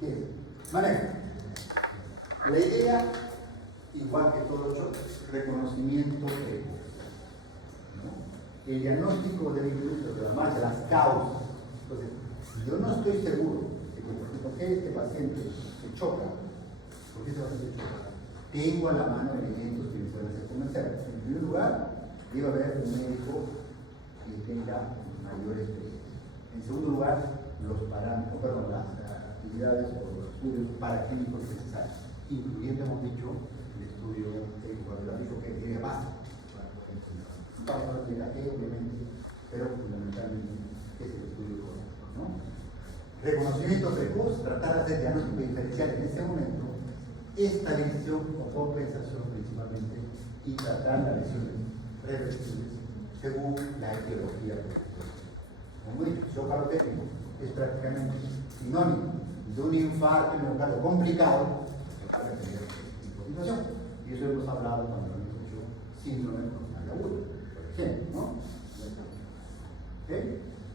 Bien, manejo. La idea, igual que todo shock, reconocimiento precoz. ¿No? El diagnóstico debe incluir además de las causas. Entonces, si yo no estoy seguro de que, por qué este paciente se choca, ¿por qué este paciente se choca? Tengo a la mano elementos que me pueden hacer convencer. En primer lugar, debe haber un médico que tenga mayor experiencia. En segundo lugar, los parámetros, perdón, las actividades o los estudios paraclínicos necesarios, incluyendo, hemos dicho, el estudio ecográfico que tiene base. Vamos a explicar qué, obviamente, pero fundamentalmente es el estudio ecográfico, ¿no? Reconocimiento precoz, tratar de hacer diagnóstico diferencial en ese momento, estabilización o compensación principalmente, y tratar las lesiones reversibles según la etiología. Como he dicho, shock alotécnico es prácticamente sinónimo de un infarto miocardio complicado a la situación. Y eso hemos hablado cuando hemos dicho síndrome coronal agudo, por ejemplo, ¿no? ¿Okay?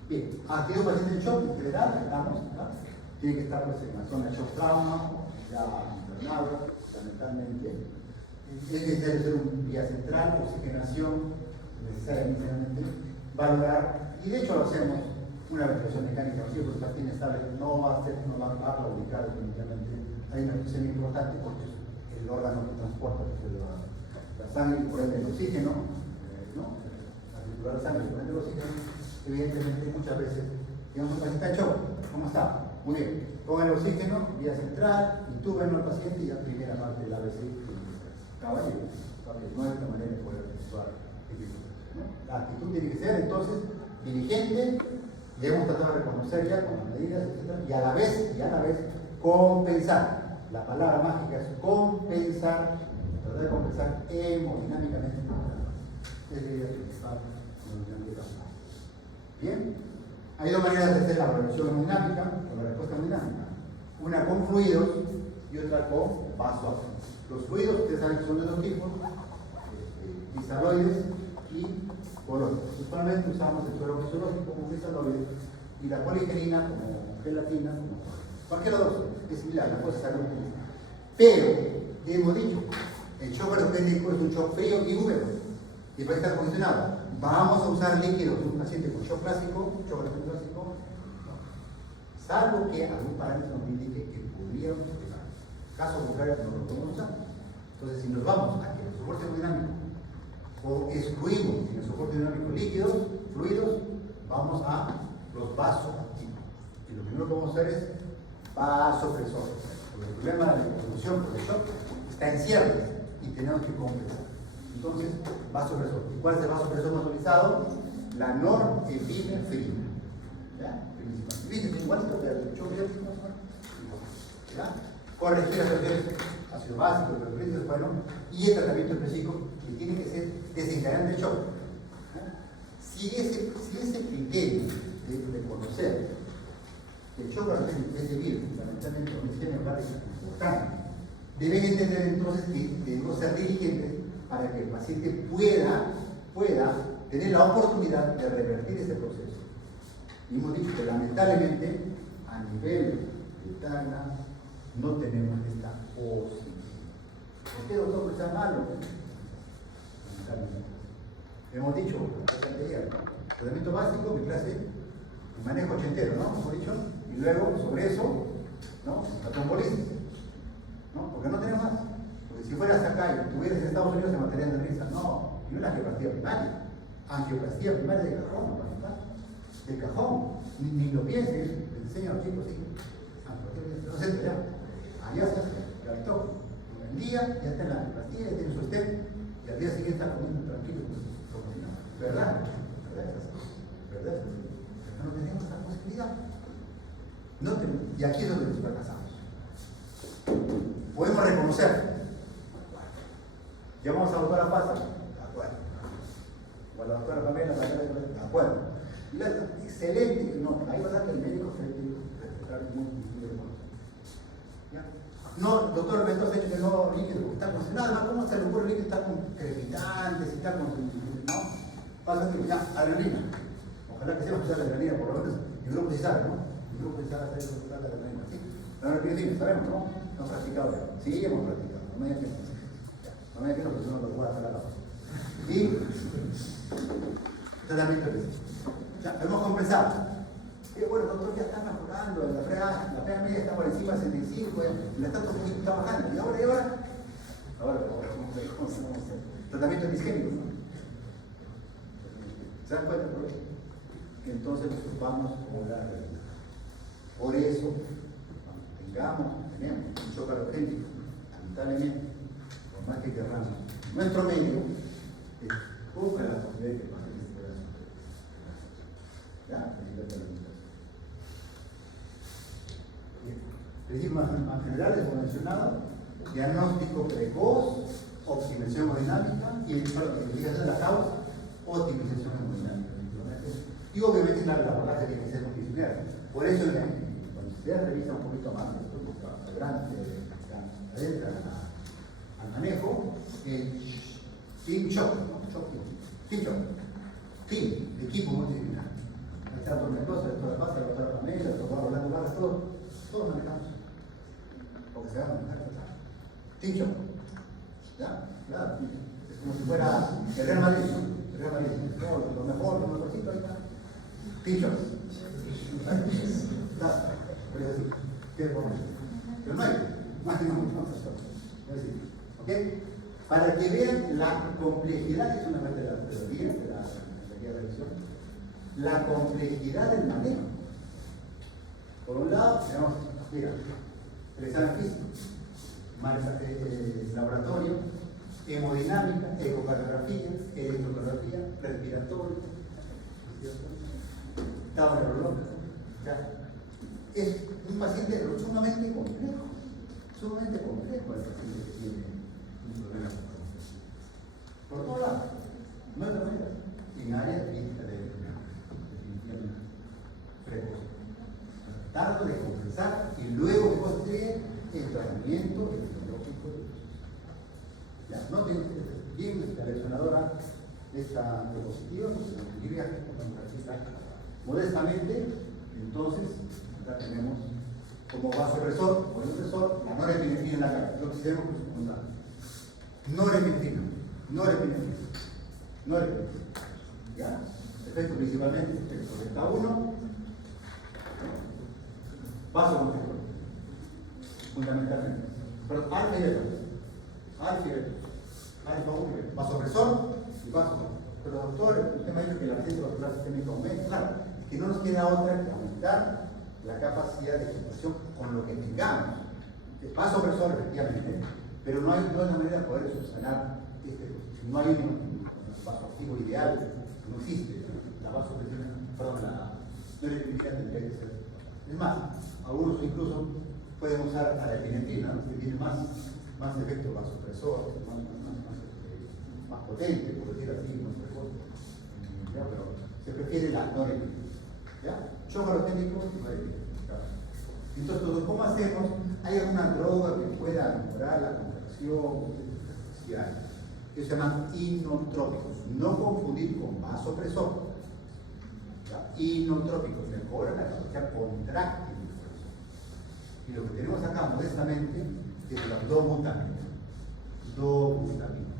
Bien, aquí un paciente en shock en general, estamos, ¿no? Tiene que estar pues, en la zona de shock trauma, ya internado, fundamentalmente. Es necesario hacer un vía central, oxigenación, necesariamente, valorar, y de hecho lo hacemos, una ventilación mecánica, si el paciente estable no va a claudicar definitivamente. Hay una cuestión importante porque es el órgano que transporta la sangre y por ende el oxígeno, ¿no? La circular de sangre y por ende el oxígeno, evidentemente muchas veces, digamos, un paciente en shock, ¿cómo está? Muy bien, pongan el oxígeno, vía central, intúbenlo al paciente y ya primera parte del ABC. Caballero, no hay otra manera de poder actuar. ¿No? La actitud tiene que ser entonces diligente, y hemos tratado de reconocer ya con las medidas, etc. Y a la vez compensar. La palabra mágica es compensar, tratar de compensar hemodinámicamente. Es la idea principal. Bien, hay dos maneras de hacer la evaluación hemodinámica o la respuesta hemodinámica. Una con fluidos y otra con vasos. Los fluidos, ustedes saben que son de dos tipos, crisaloides y colóidos. Usualmente usamos el suero fisiológico como crisaloides y la poligerina como gelatina, como cualquiera de los dos. Es similar, la cosa es algo. Pero, ya hemos dicho, el shock alotécnico es un shock frío y húmedo y puede estar condicionado. Vamos a usar líquidos en un paciente con shock clásico, shock alotécnico clásico, no. Salvo que algún parámetro nos indique que pudiéramos utilizar. Caso contrario, no lo podemos usar. Entonces, si nos vamos a que el soporte hemodinámico o excluimos en el soporte hemodinámico líquidos, fluidos, vamos a los vasoactivos. Y lo primero que vamos a hacer es vasopresores. Porque el problema de la confusión por el shock está en cierres y tenemos que compensar. Entonces, vasopresor. ¿Y cuál es el vasopresor más utilizado? La norepinefrina. ¿Ya? Principalmente. Igualito que el shock eléctrico. ¿Ya? Corregir las reacciones ácido básico, pero el principio es bueno, y el tratamiento específico que tiene que ser desencadenante de shock. Si ese criterio de conocer que el shock alotécnico es debido fundamentalmente a un sistema hepático importante, deben entender entonces que debemos ser diligentes para que el paciente pueda tener la oportunidad de revertir ese proceso. Y hemos dicho que lamentablemente a nivel de Tacna no tenemos esta posibilidad. ¿Por qué, doctor, que sea malo? Hemos dicho, tratamiento básico, mi clase, el manejo ochentero, ¿no? Hemos dicho, y luego sobre eso, ¿no? La trombolisis, ¿no? Porque no tenemos más. Porque si fueras acá y estuvieras en Estados Unidos, se matarían de risa. No, y no la angioplastía primaria. Angioplastía primaria de cajón, de cajón. Ni lo pienses, le enseño a los chicos, sí. No sé, ya. Allá se hace, ya le toca. El día ya está en la pastilla, ya tiene su stem, y al día siguiente está comiendo tranquilo, como si nada. ¿Verdad? ¿Verdad? Pero no tenemos esa posibilidad. No tenemos. Y aquí es donde nos fracasamos. Podemos reconocer. Llamamos a la doctora Paz, de acuerdo. O a la doctora Pamela, de acuerdo. Excelente. No, hay verdad que el médico se debe respetar muy bien. No, doctor Mendoza ha dicho que no líquido, está concentrado. ¿Cómo se le ocurre el líquido? Está con crepitantes, está con. ¿No? Pasa que ya, adrenalina. Ojalá que sepa usar la adrenalina, por lo menos. El grupo sí sabe, ¿no? El grupo sí sabe hacer usar la adrenalina. ¿Sí? La norepinefrina, sabemos, ¿no? Hemos practicado ya. Sí, hemos practicado. No me digan que no. No me digan que no, porque no lo voy a hacer a la base. Y. Tratamiento específico. Ya, hemos compensado. Bueno, doctor, ya está mejorando, la PA media está por encima de 65, el estatus está bajando. ¿Y ahora? Ahora, ¿cómo se llama? Tratamiento disgénico, ¿no? ¿Se dan cuenta, por qué? Que entonces nos ocupamos con la realidad. Por eso, cuando tenemos un shock halogénico, lamentablemente, por más que querramos, nuestro medio es poca la posibilidad de que pase este pedazo. ¿Ya? Principios más generales, como mencionado, diagnóstico precoz, optimización hemodinámica y investigación de la causa, optimización hemodinámica. Y obviamente la abordaje tiene que ser multidisciplinar. Por eso, cuando ustedes revisan un poquito más, adentran al manejo, team shock, team, equipo multidisciplinar. Ahí está el doctor Mendoza, el doctor La Paz, el doctor Pamela, el doctor Orlando Vargas, todos manejamos. Porque se va a manejar. Team shock. ¿Ya? Claro. Es como si fuera el Real Madrid. El Real Madrid. Lo mejorcito ahí está. Team shock. Pero no hay. ¿Ok? Para que vean la complejidad, es una parte de la teoría, de la revisión, la complejidad del manejo. Por un lado, tenemos, mira, el examen físico, laboratorio, hemodinámica, ecocardiografía, electrocardiografía, respiratorio, estado neurológico. Es un paciente sumamente complejo el paciente que tiene un problema. Por todo lado, no es la manera, en área crítica definitivamente precoz. Tratarlo de compensar y luego construir el tratamiento epidemiológico de los. Ya, no tiene bien la seleccionadora de esta diapositiva, modestamente, entonces, acá tenemos como vasopresor o impresor la norepinefrina en la cara, lo que se llama norepinefrina. ¿Ya? Efecto principalmente, efecto beta 1, vasoconstrictor, fundamentalmente. Pero alfa y beta, alfa 1 y beta, vasopresor y vasoconstrictor. Pero doctor, usted me ha dicho que la resistencia vascular sistémica aumenta, claro, que no nos queda otra que aumentar la capacidad de ejecución con lo que tengamos. Vasopresor, efectivamente, pero no hay una manera de poder subsanar no hay un vasoactivo ideal, no existe. La vasopresina, perdón, la norepinefrina tendría que ser. Es más, algunos incluso pueden usar a la epinefrina, que tiene más efecto vasopresor, más potente, por decir así, más precoz. ¿Ya? Pero se prefiere la norepinefrina. ¿Ya? Shock halogénico, norepinefrina. Entonces, ¿cómo hacemos? ¿Hay alguna droga que pueda mejorar la contracción? Sí hay. Que se llaman inotrópicos. No confundir con vasopresor. Inotrópicos mejoran la capacidad contráctil. Y lo que tenemos acá modestamente es la dobutamina.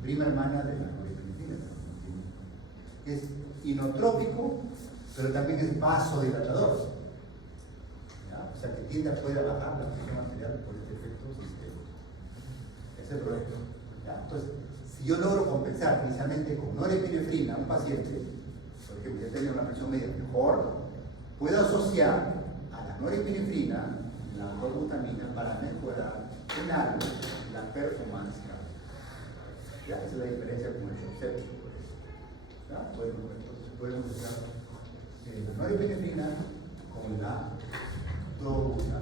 Prima hermana de la norepinefrina. Es inotrópico, pero también es vasodilatador. O sea, que tiende a poder bajar la presión arterial por este efecto sistémico. Ese es el problema. Entonces, si yo logro compensar precisamente con norepinefrina a un paciente, por ejemplo, ya tiene una presión media mejor, puedo asociar a la norepinefrina la dobutamina para mejorar en algo la performance cardíaca. Esa es la diferencia con el shock séptico. Entonces podemos usar la norepinefrina con la dobutamina.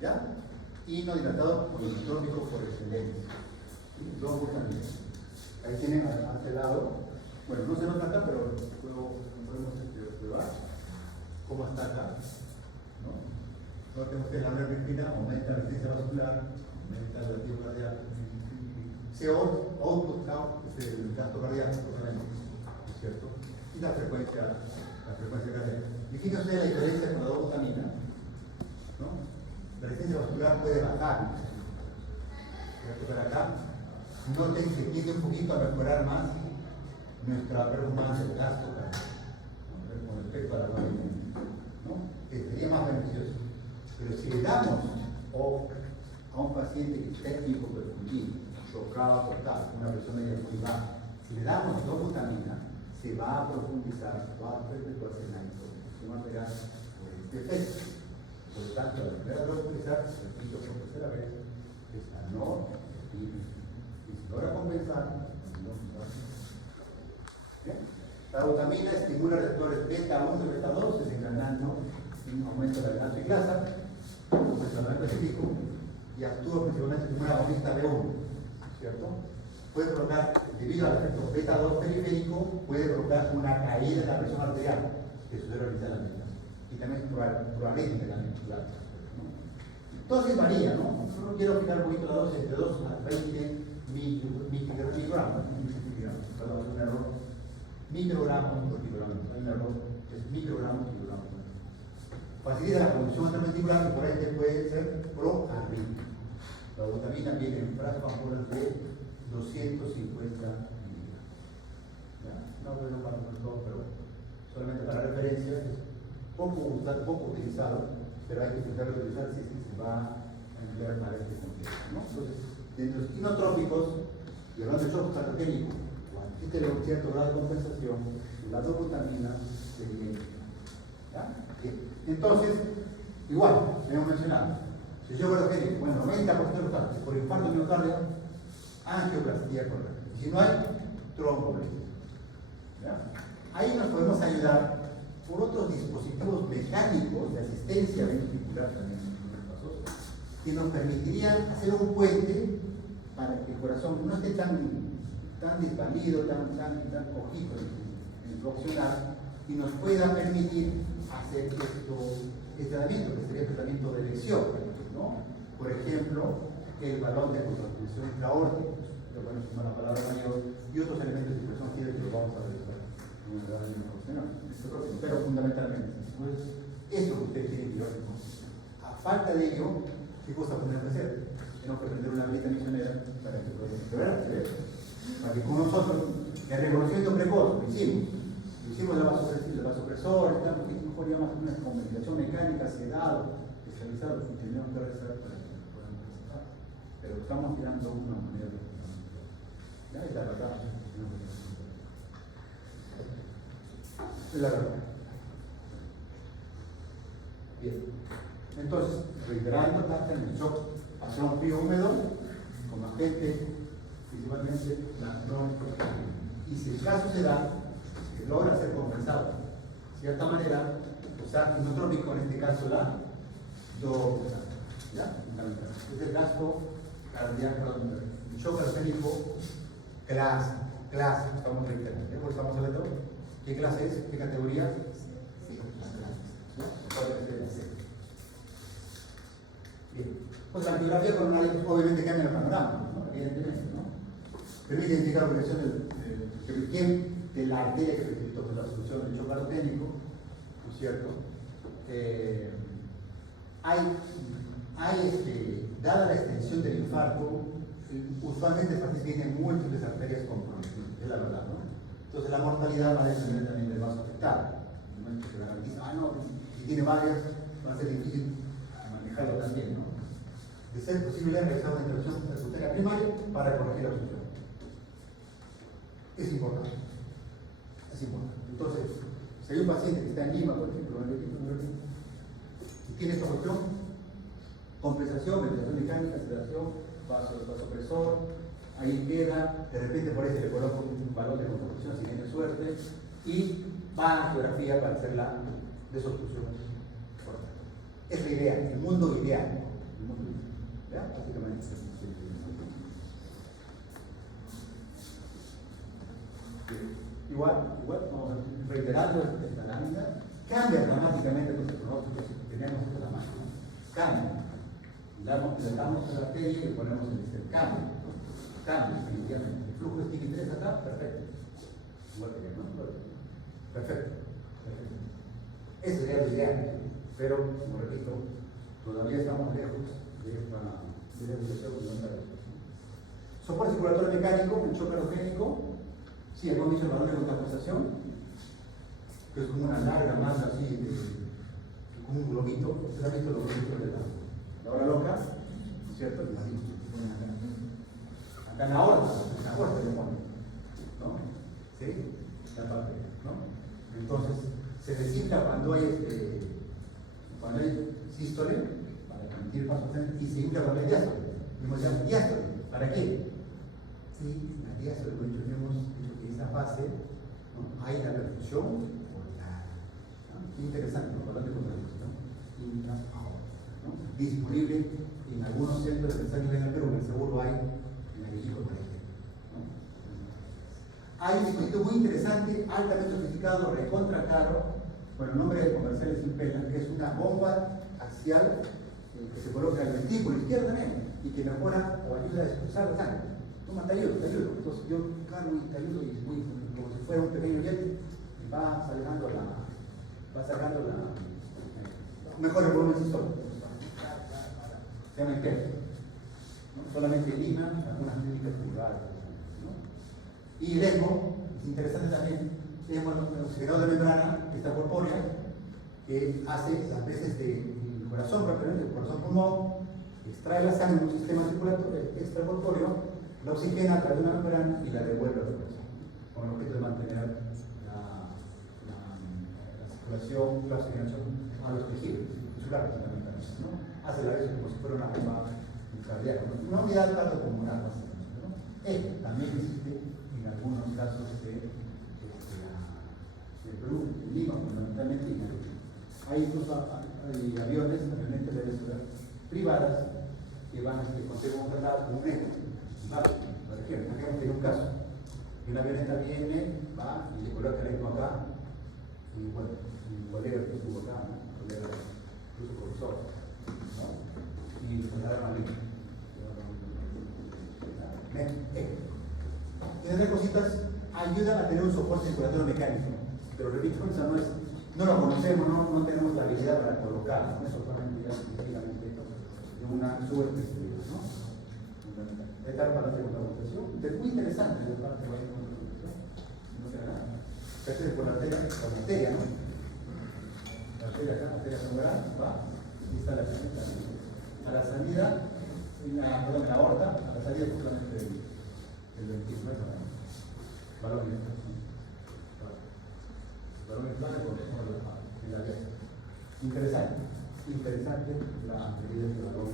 ¿Ya? Y no dilatado por el trópico por excelencia. Dobutamina. Ahí tienen a este lado, bueno, no se nota acá, pero podemos observar cómo está acá. ¿No? Tenemos que la norepinefrina aumenta la resistencia vascular, aumenta el latido cardíaco. CO, output count, es el gasto cardíaco, ¿cierto? Y la frecuencia cardíaca. Y fíjense la diferencia con la dobutamina, ¿no? La resistencia vascular puede bajar. Para acá, noten que tiende un poquito a mejorar más nuestra performance del gasto cardíaco, con respecto a la norepinefrina, ¿no? Que sería más beneficioso. Pero si le damos a un paciente que está hipoperfundido, chocado por tal, una persona ya muy baja, si le damos dobutamina, se va a profundizar, va a perpetuarse la hipotensión arterial por este efecto. Por lo tanto, la primera droga a utilizar, repito por tercera vez, es la norepinefrina. Y si logra compensar, no ¿bien? La glutamina estimula receptores beta 1 y beta 2, desencadenando un aumento de la clasa, un funcionamiento específico, y actúa principalmente como una agonista B1, ¿cierto? Puede provocar, debido al efecto beta 2 periférico, puede provocar una caída en la presión arterial, que suele realizar la meta. Y también probablemente también, claro, ¿no? Entonces varía, ¿no? Solo quiero fijar un poquito la dosis entre 2 a 20 microgramos, perdón, es un error. Microgramos por kilogramo, hay un error, es microgramos por kilogramo. Facilita la producción intraventricular, que por ahí puede ser proarrítmica. La glutamina viene en frascos ampolas de 250 miligramos. No voy a para todo, pero solamente para referencia, es poco utilizado, pero hay que intentar utilizar si es que se va a emplear para este contexto, ¿no? Entonces, dentro de los inotrópicos, y hablando de shock cardiogénico, cuando existe un cierto grado de compensación, la glutamina se viene. Entonces, igual, le hemos mencionado, si yo cardiogénico, bueno, 90% de los casos por infarto de miocardio, angioplastía coronariana. Si no hay, tromboembolia. Ahí nos podemos ayudar por otros dispositivos mecánicos de asistencia ventricular también, que nos permitirían hacer un puente para que el corazón no esté tan desvalido, tan cogido en su accionar, y nos pueda permitir hacer este tratamiento, que sería el tratamiento de elección, ¿no? Por ejemplo, el balón de contracción intraórtica, que bueno, es una palabra mayor, y otros elementos de presión que lo vamos a revisar pero fundamentalmente, pues, eso que ustedes tienen que ver. A falta de ello, ¿qué cosa podemos hacer? Tenemos que aprender una vida misionera para que podamos quebrar, para que con nosotros, el reconocimiento precoz, lo hicimos la vasopresor, estamos mejor ya más o menos con ventilación mecánica, sedado, especializado, y tenemos que rezar para que podamos presentar. Pero estamos tirando una manera de ya es la verdad. Es la verdad. Bien. Entonces, reiterando, hasta en el shock, hacer un frío húmedo, con agente, principalmente la norepinefrina. Y si el caso se da, que logra ser compensado de cierta manera, usar inotrópico, en este caso la doxa. ¿Ya? Este es el gasto cardíaco, el shock cardiogénico clásico, estamos reiterando. ¿Por qué estamos hablando? ¿Qué clase es? ¿Qué categoría? Sí, bien. Pues la angiografía coronaria obviamente cambia el panorama, ¿no? Evidentemente, ¿no? Permite identificar la ubicación de la arteria que facilitó la solución del shock cardiogénico, ¿no es cierto? Dada la extensión del infarto, usualmente el paciente tiene múltiples arterias comprometidas, es la verdad, ¿no? Entonces la mortalidad va a depender también del vaso afectado. No es que se garantiza, si tiene varias, va a ser difícil manejarlo también, ¿no? De ser posible realizar una intervención percutánea primaria para corregir la obstrucción. Es importante. Entonces, si hay un paciente que está en Lima, por ejemplo, y tiene esta obstrucción, compensación, ventilación mecánica, sedación, vasopresor, ahí queda, de repente por ahí se le coloca un balón de contracción si tiene suerte, y va a angiografía para hacer la desobstrucción. Es la idea, el mundo ideal. ¿Ya? Básicamente. Igual, vamos a reiterando esta lámina, cambia dramáticamente nuestro pronóstico si tenemos esta la mano. Cambia. Le damos a la arteria y le ponemos el cambio. Definitivamente. El flujo de sticky 3 acá, perfecto. Igual que ¿no? Perfecto. Eso sería lo ideal, pero, como repito, todavía estamos lejos de la situación que nos da. Soporte circulatorio mecánico, el shock cardiogénico, sí, hemos dicho el valor de compensación, que es como una larga masa así, como un globito. ¿Ustedes han visto los globitos de la hora loca? ¿Cierto? Y así, acá en la aorta le ponen, ¿no? ¿Sí? La parte, ¿no? Entonces, se desinfla cuando hay sístole, para permitir el paso y se infla con la diástole. Vemos ya diástole. ¿Para qué? Sí, la diástole, por hecho, hemos dicho que esa fase, ¿no? Hay la perfusión portal. ¿No? Interesante, ¿no? Hablando de contracción, ¿no? Disponible en algunos centros de pensamiento en el Perú, en el seguro hay en el México, por ejemplo. ¿No? Hay un dispositivo muy interesante, altamente sofisticado, recontra caro. Bueno, el nombre comercial es Impela, que es una bomba axial que se coloca en el ventrículo izquierdo también y que mejora o ayuda a expulsar la sangre. Toma, te ayudo. Entonces yo cargo y te ayudo y es muy, como si fuera un pequeño jet, y va sacando la mejor el volumen sistólico. Se llama Impela. ¿No? Solamente en Lima, algunas clínicas privadas. ¿No? Y el ECMO, es interesante también, tenemos el oxigenador de membrana, que está corpórea, que hace las veces del corazón, prácticamente el corazón-pulmón, extrae la sangre en un sistema circulatorio extracorpóreo, la oxigena a través de una membrana y la devuelve al corazón, con el objeto de mantener la circulación, la oxigenación a los tejidos musculares, fundamentalmente, ¿no? Hace la vez como si fuera una bomba cardíaca, ¿no? Una unidad cardiopulmonar, básicamente, ¿no? También existe en algunos casos de Perú, en Lima, fundamentalmente, y hay incluso aviones, avionetas de Venezuela, privadas, que van a ser contratadas con un eje. Por ejemplo, digamos que hay un caso, y una avioneta viene, va y le coloca el eje acá, y bueno, un colega que estuvo acá, ¿no? Un colega, incluso profesor, ¿no? Y se la dan línea. Y otras cositas ayudan a tener un soporte circulatorio mecánico. Pero repito, no lo conocemos, no tenemos la habilidad para colocarlo. Eso solamente ya científicamente de una subespecialidad, ¿no? De tal para la segunda votación. Es muy interesante de parte de la segunda votación. No sé nada. Esto es por la arteria, ¿no? La arteria acá, la arteria femoral, va. Aquí está la planeta. A la salida, en la aorta, a la salida justamente del ventrículo. Balón de en la vez. Interesante la medida de valor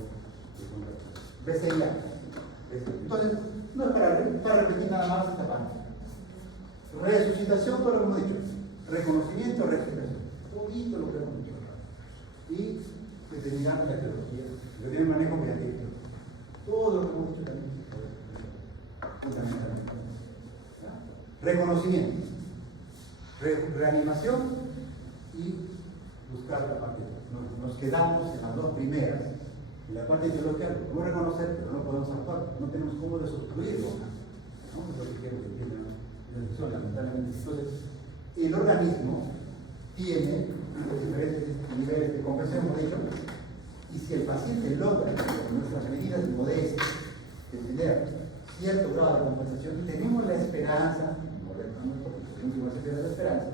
de contracción. BCIA. Entonces, no es para repetir nada más esta parte. Resucitación, todo lo que hemos dicho. Reconocimiento, resucitación. Poquito lo que hemos dicho. Y determinamos la etiología. Yo tengo un manejo mediático. Todo lo que hemos dicho también. Fundamentalmente. Reconocimiento. Reanimación y buscar la parte. Nos quedamos en las dos primeras. Y la parte etiológica lo podemos reconocer, pero no podemos actuar. No tenemos cómo desobstruirlo. ¿No? Es lo que quiero que entiendan lamentablemente. Entonces, el organismo tiene diferentes niveles de compresión, hemos dicho, y si el paciente logra, con nuestras medidas modestas, de tener cierto grado de compensación, tenemos la esperanza, la esperanza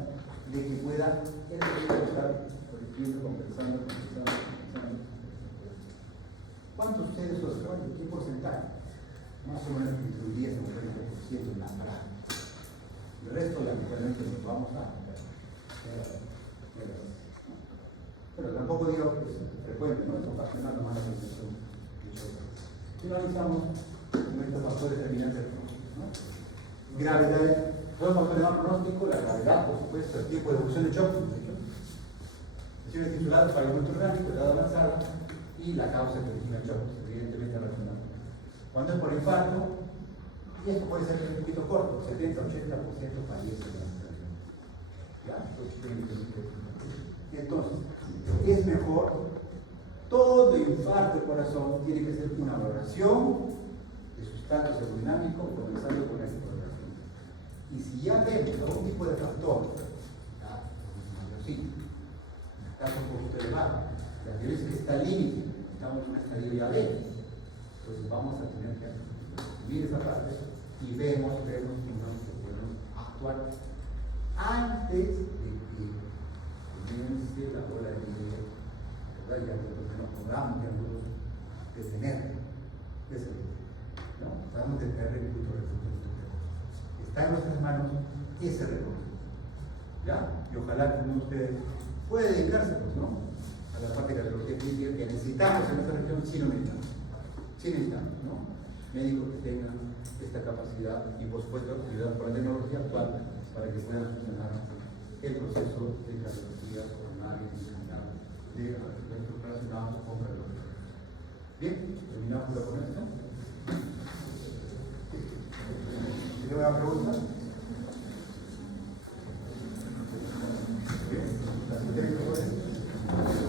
de que pueda el tejido estar corrigiendo, compensando. ¿Cuánto ustedes los saben? ¿Qué porcentaje? Más o menos entre un 10 o un 20% en la práctica. El resto, lamentablemente, nos vamos a pero tampoco digo que es frecuente, ¿no? Es ocasional nomás la concepción. Finalizamos con estos factores determinantes, ¿no? Gravedad. Podemos tener pronóstico, la gravedad, por supuesto, el tiempo de evolución de shock, lesiones tituladas para el momento orgánico, edad avanzada, y la causa que origina el shock, evidentemente relacionada. Cuando es por infarto, y esto puede ser un poquito corto, 70-80% fallece en la situación. ¿Ya? Entonces, es mejor, todo infarto del corazón tiene que ser una valoración de su estatus hemodinámico, comenzando con la exploración. Y si ya vemos algún tipo de factor, sí, caso por usted elevado, la violencia que está al límite, estamos en un estadio ya B, pues vamos a tener que asumir esa parte y vemos que podemos actuar antes de que comience la bola de nieve, ¿verdad? Ya que nos podamos ya detener, ¿no? Sabemos detener el punto de refugio. Está en nuestras manos ese recurso. ¿Ya? Y ojalá que uno de ustedes puede dedicarse, pues, ¿no? A a la parte de cardiología clínica que necesitamos en esta región, sí lo necesitamos. Sí necesitamos, ¿no? Médicos que tengan esta capacidad y, por supuesto, ayudar por la tecnología actual para que puedan funcionar el proceso de cardiología coronaria y general de aspectos relacionados con cardiología. Bien, terminamos con esto. ¿Tiene una pregunta?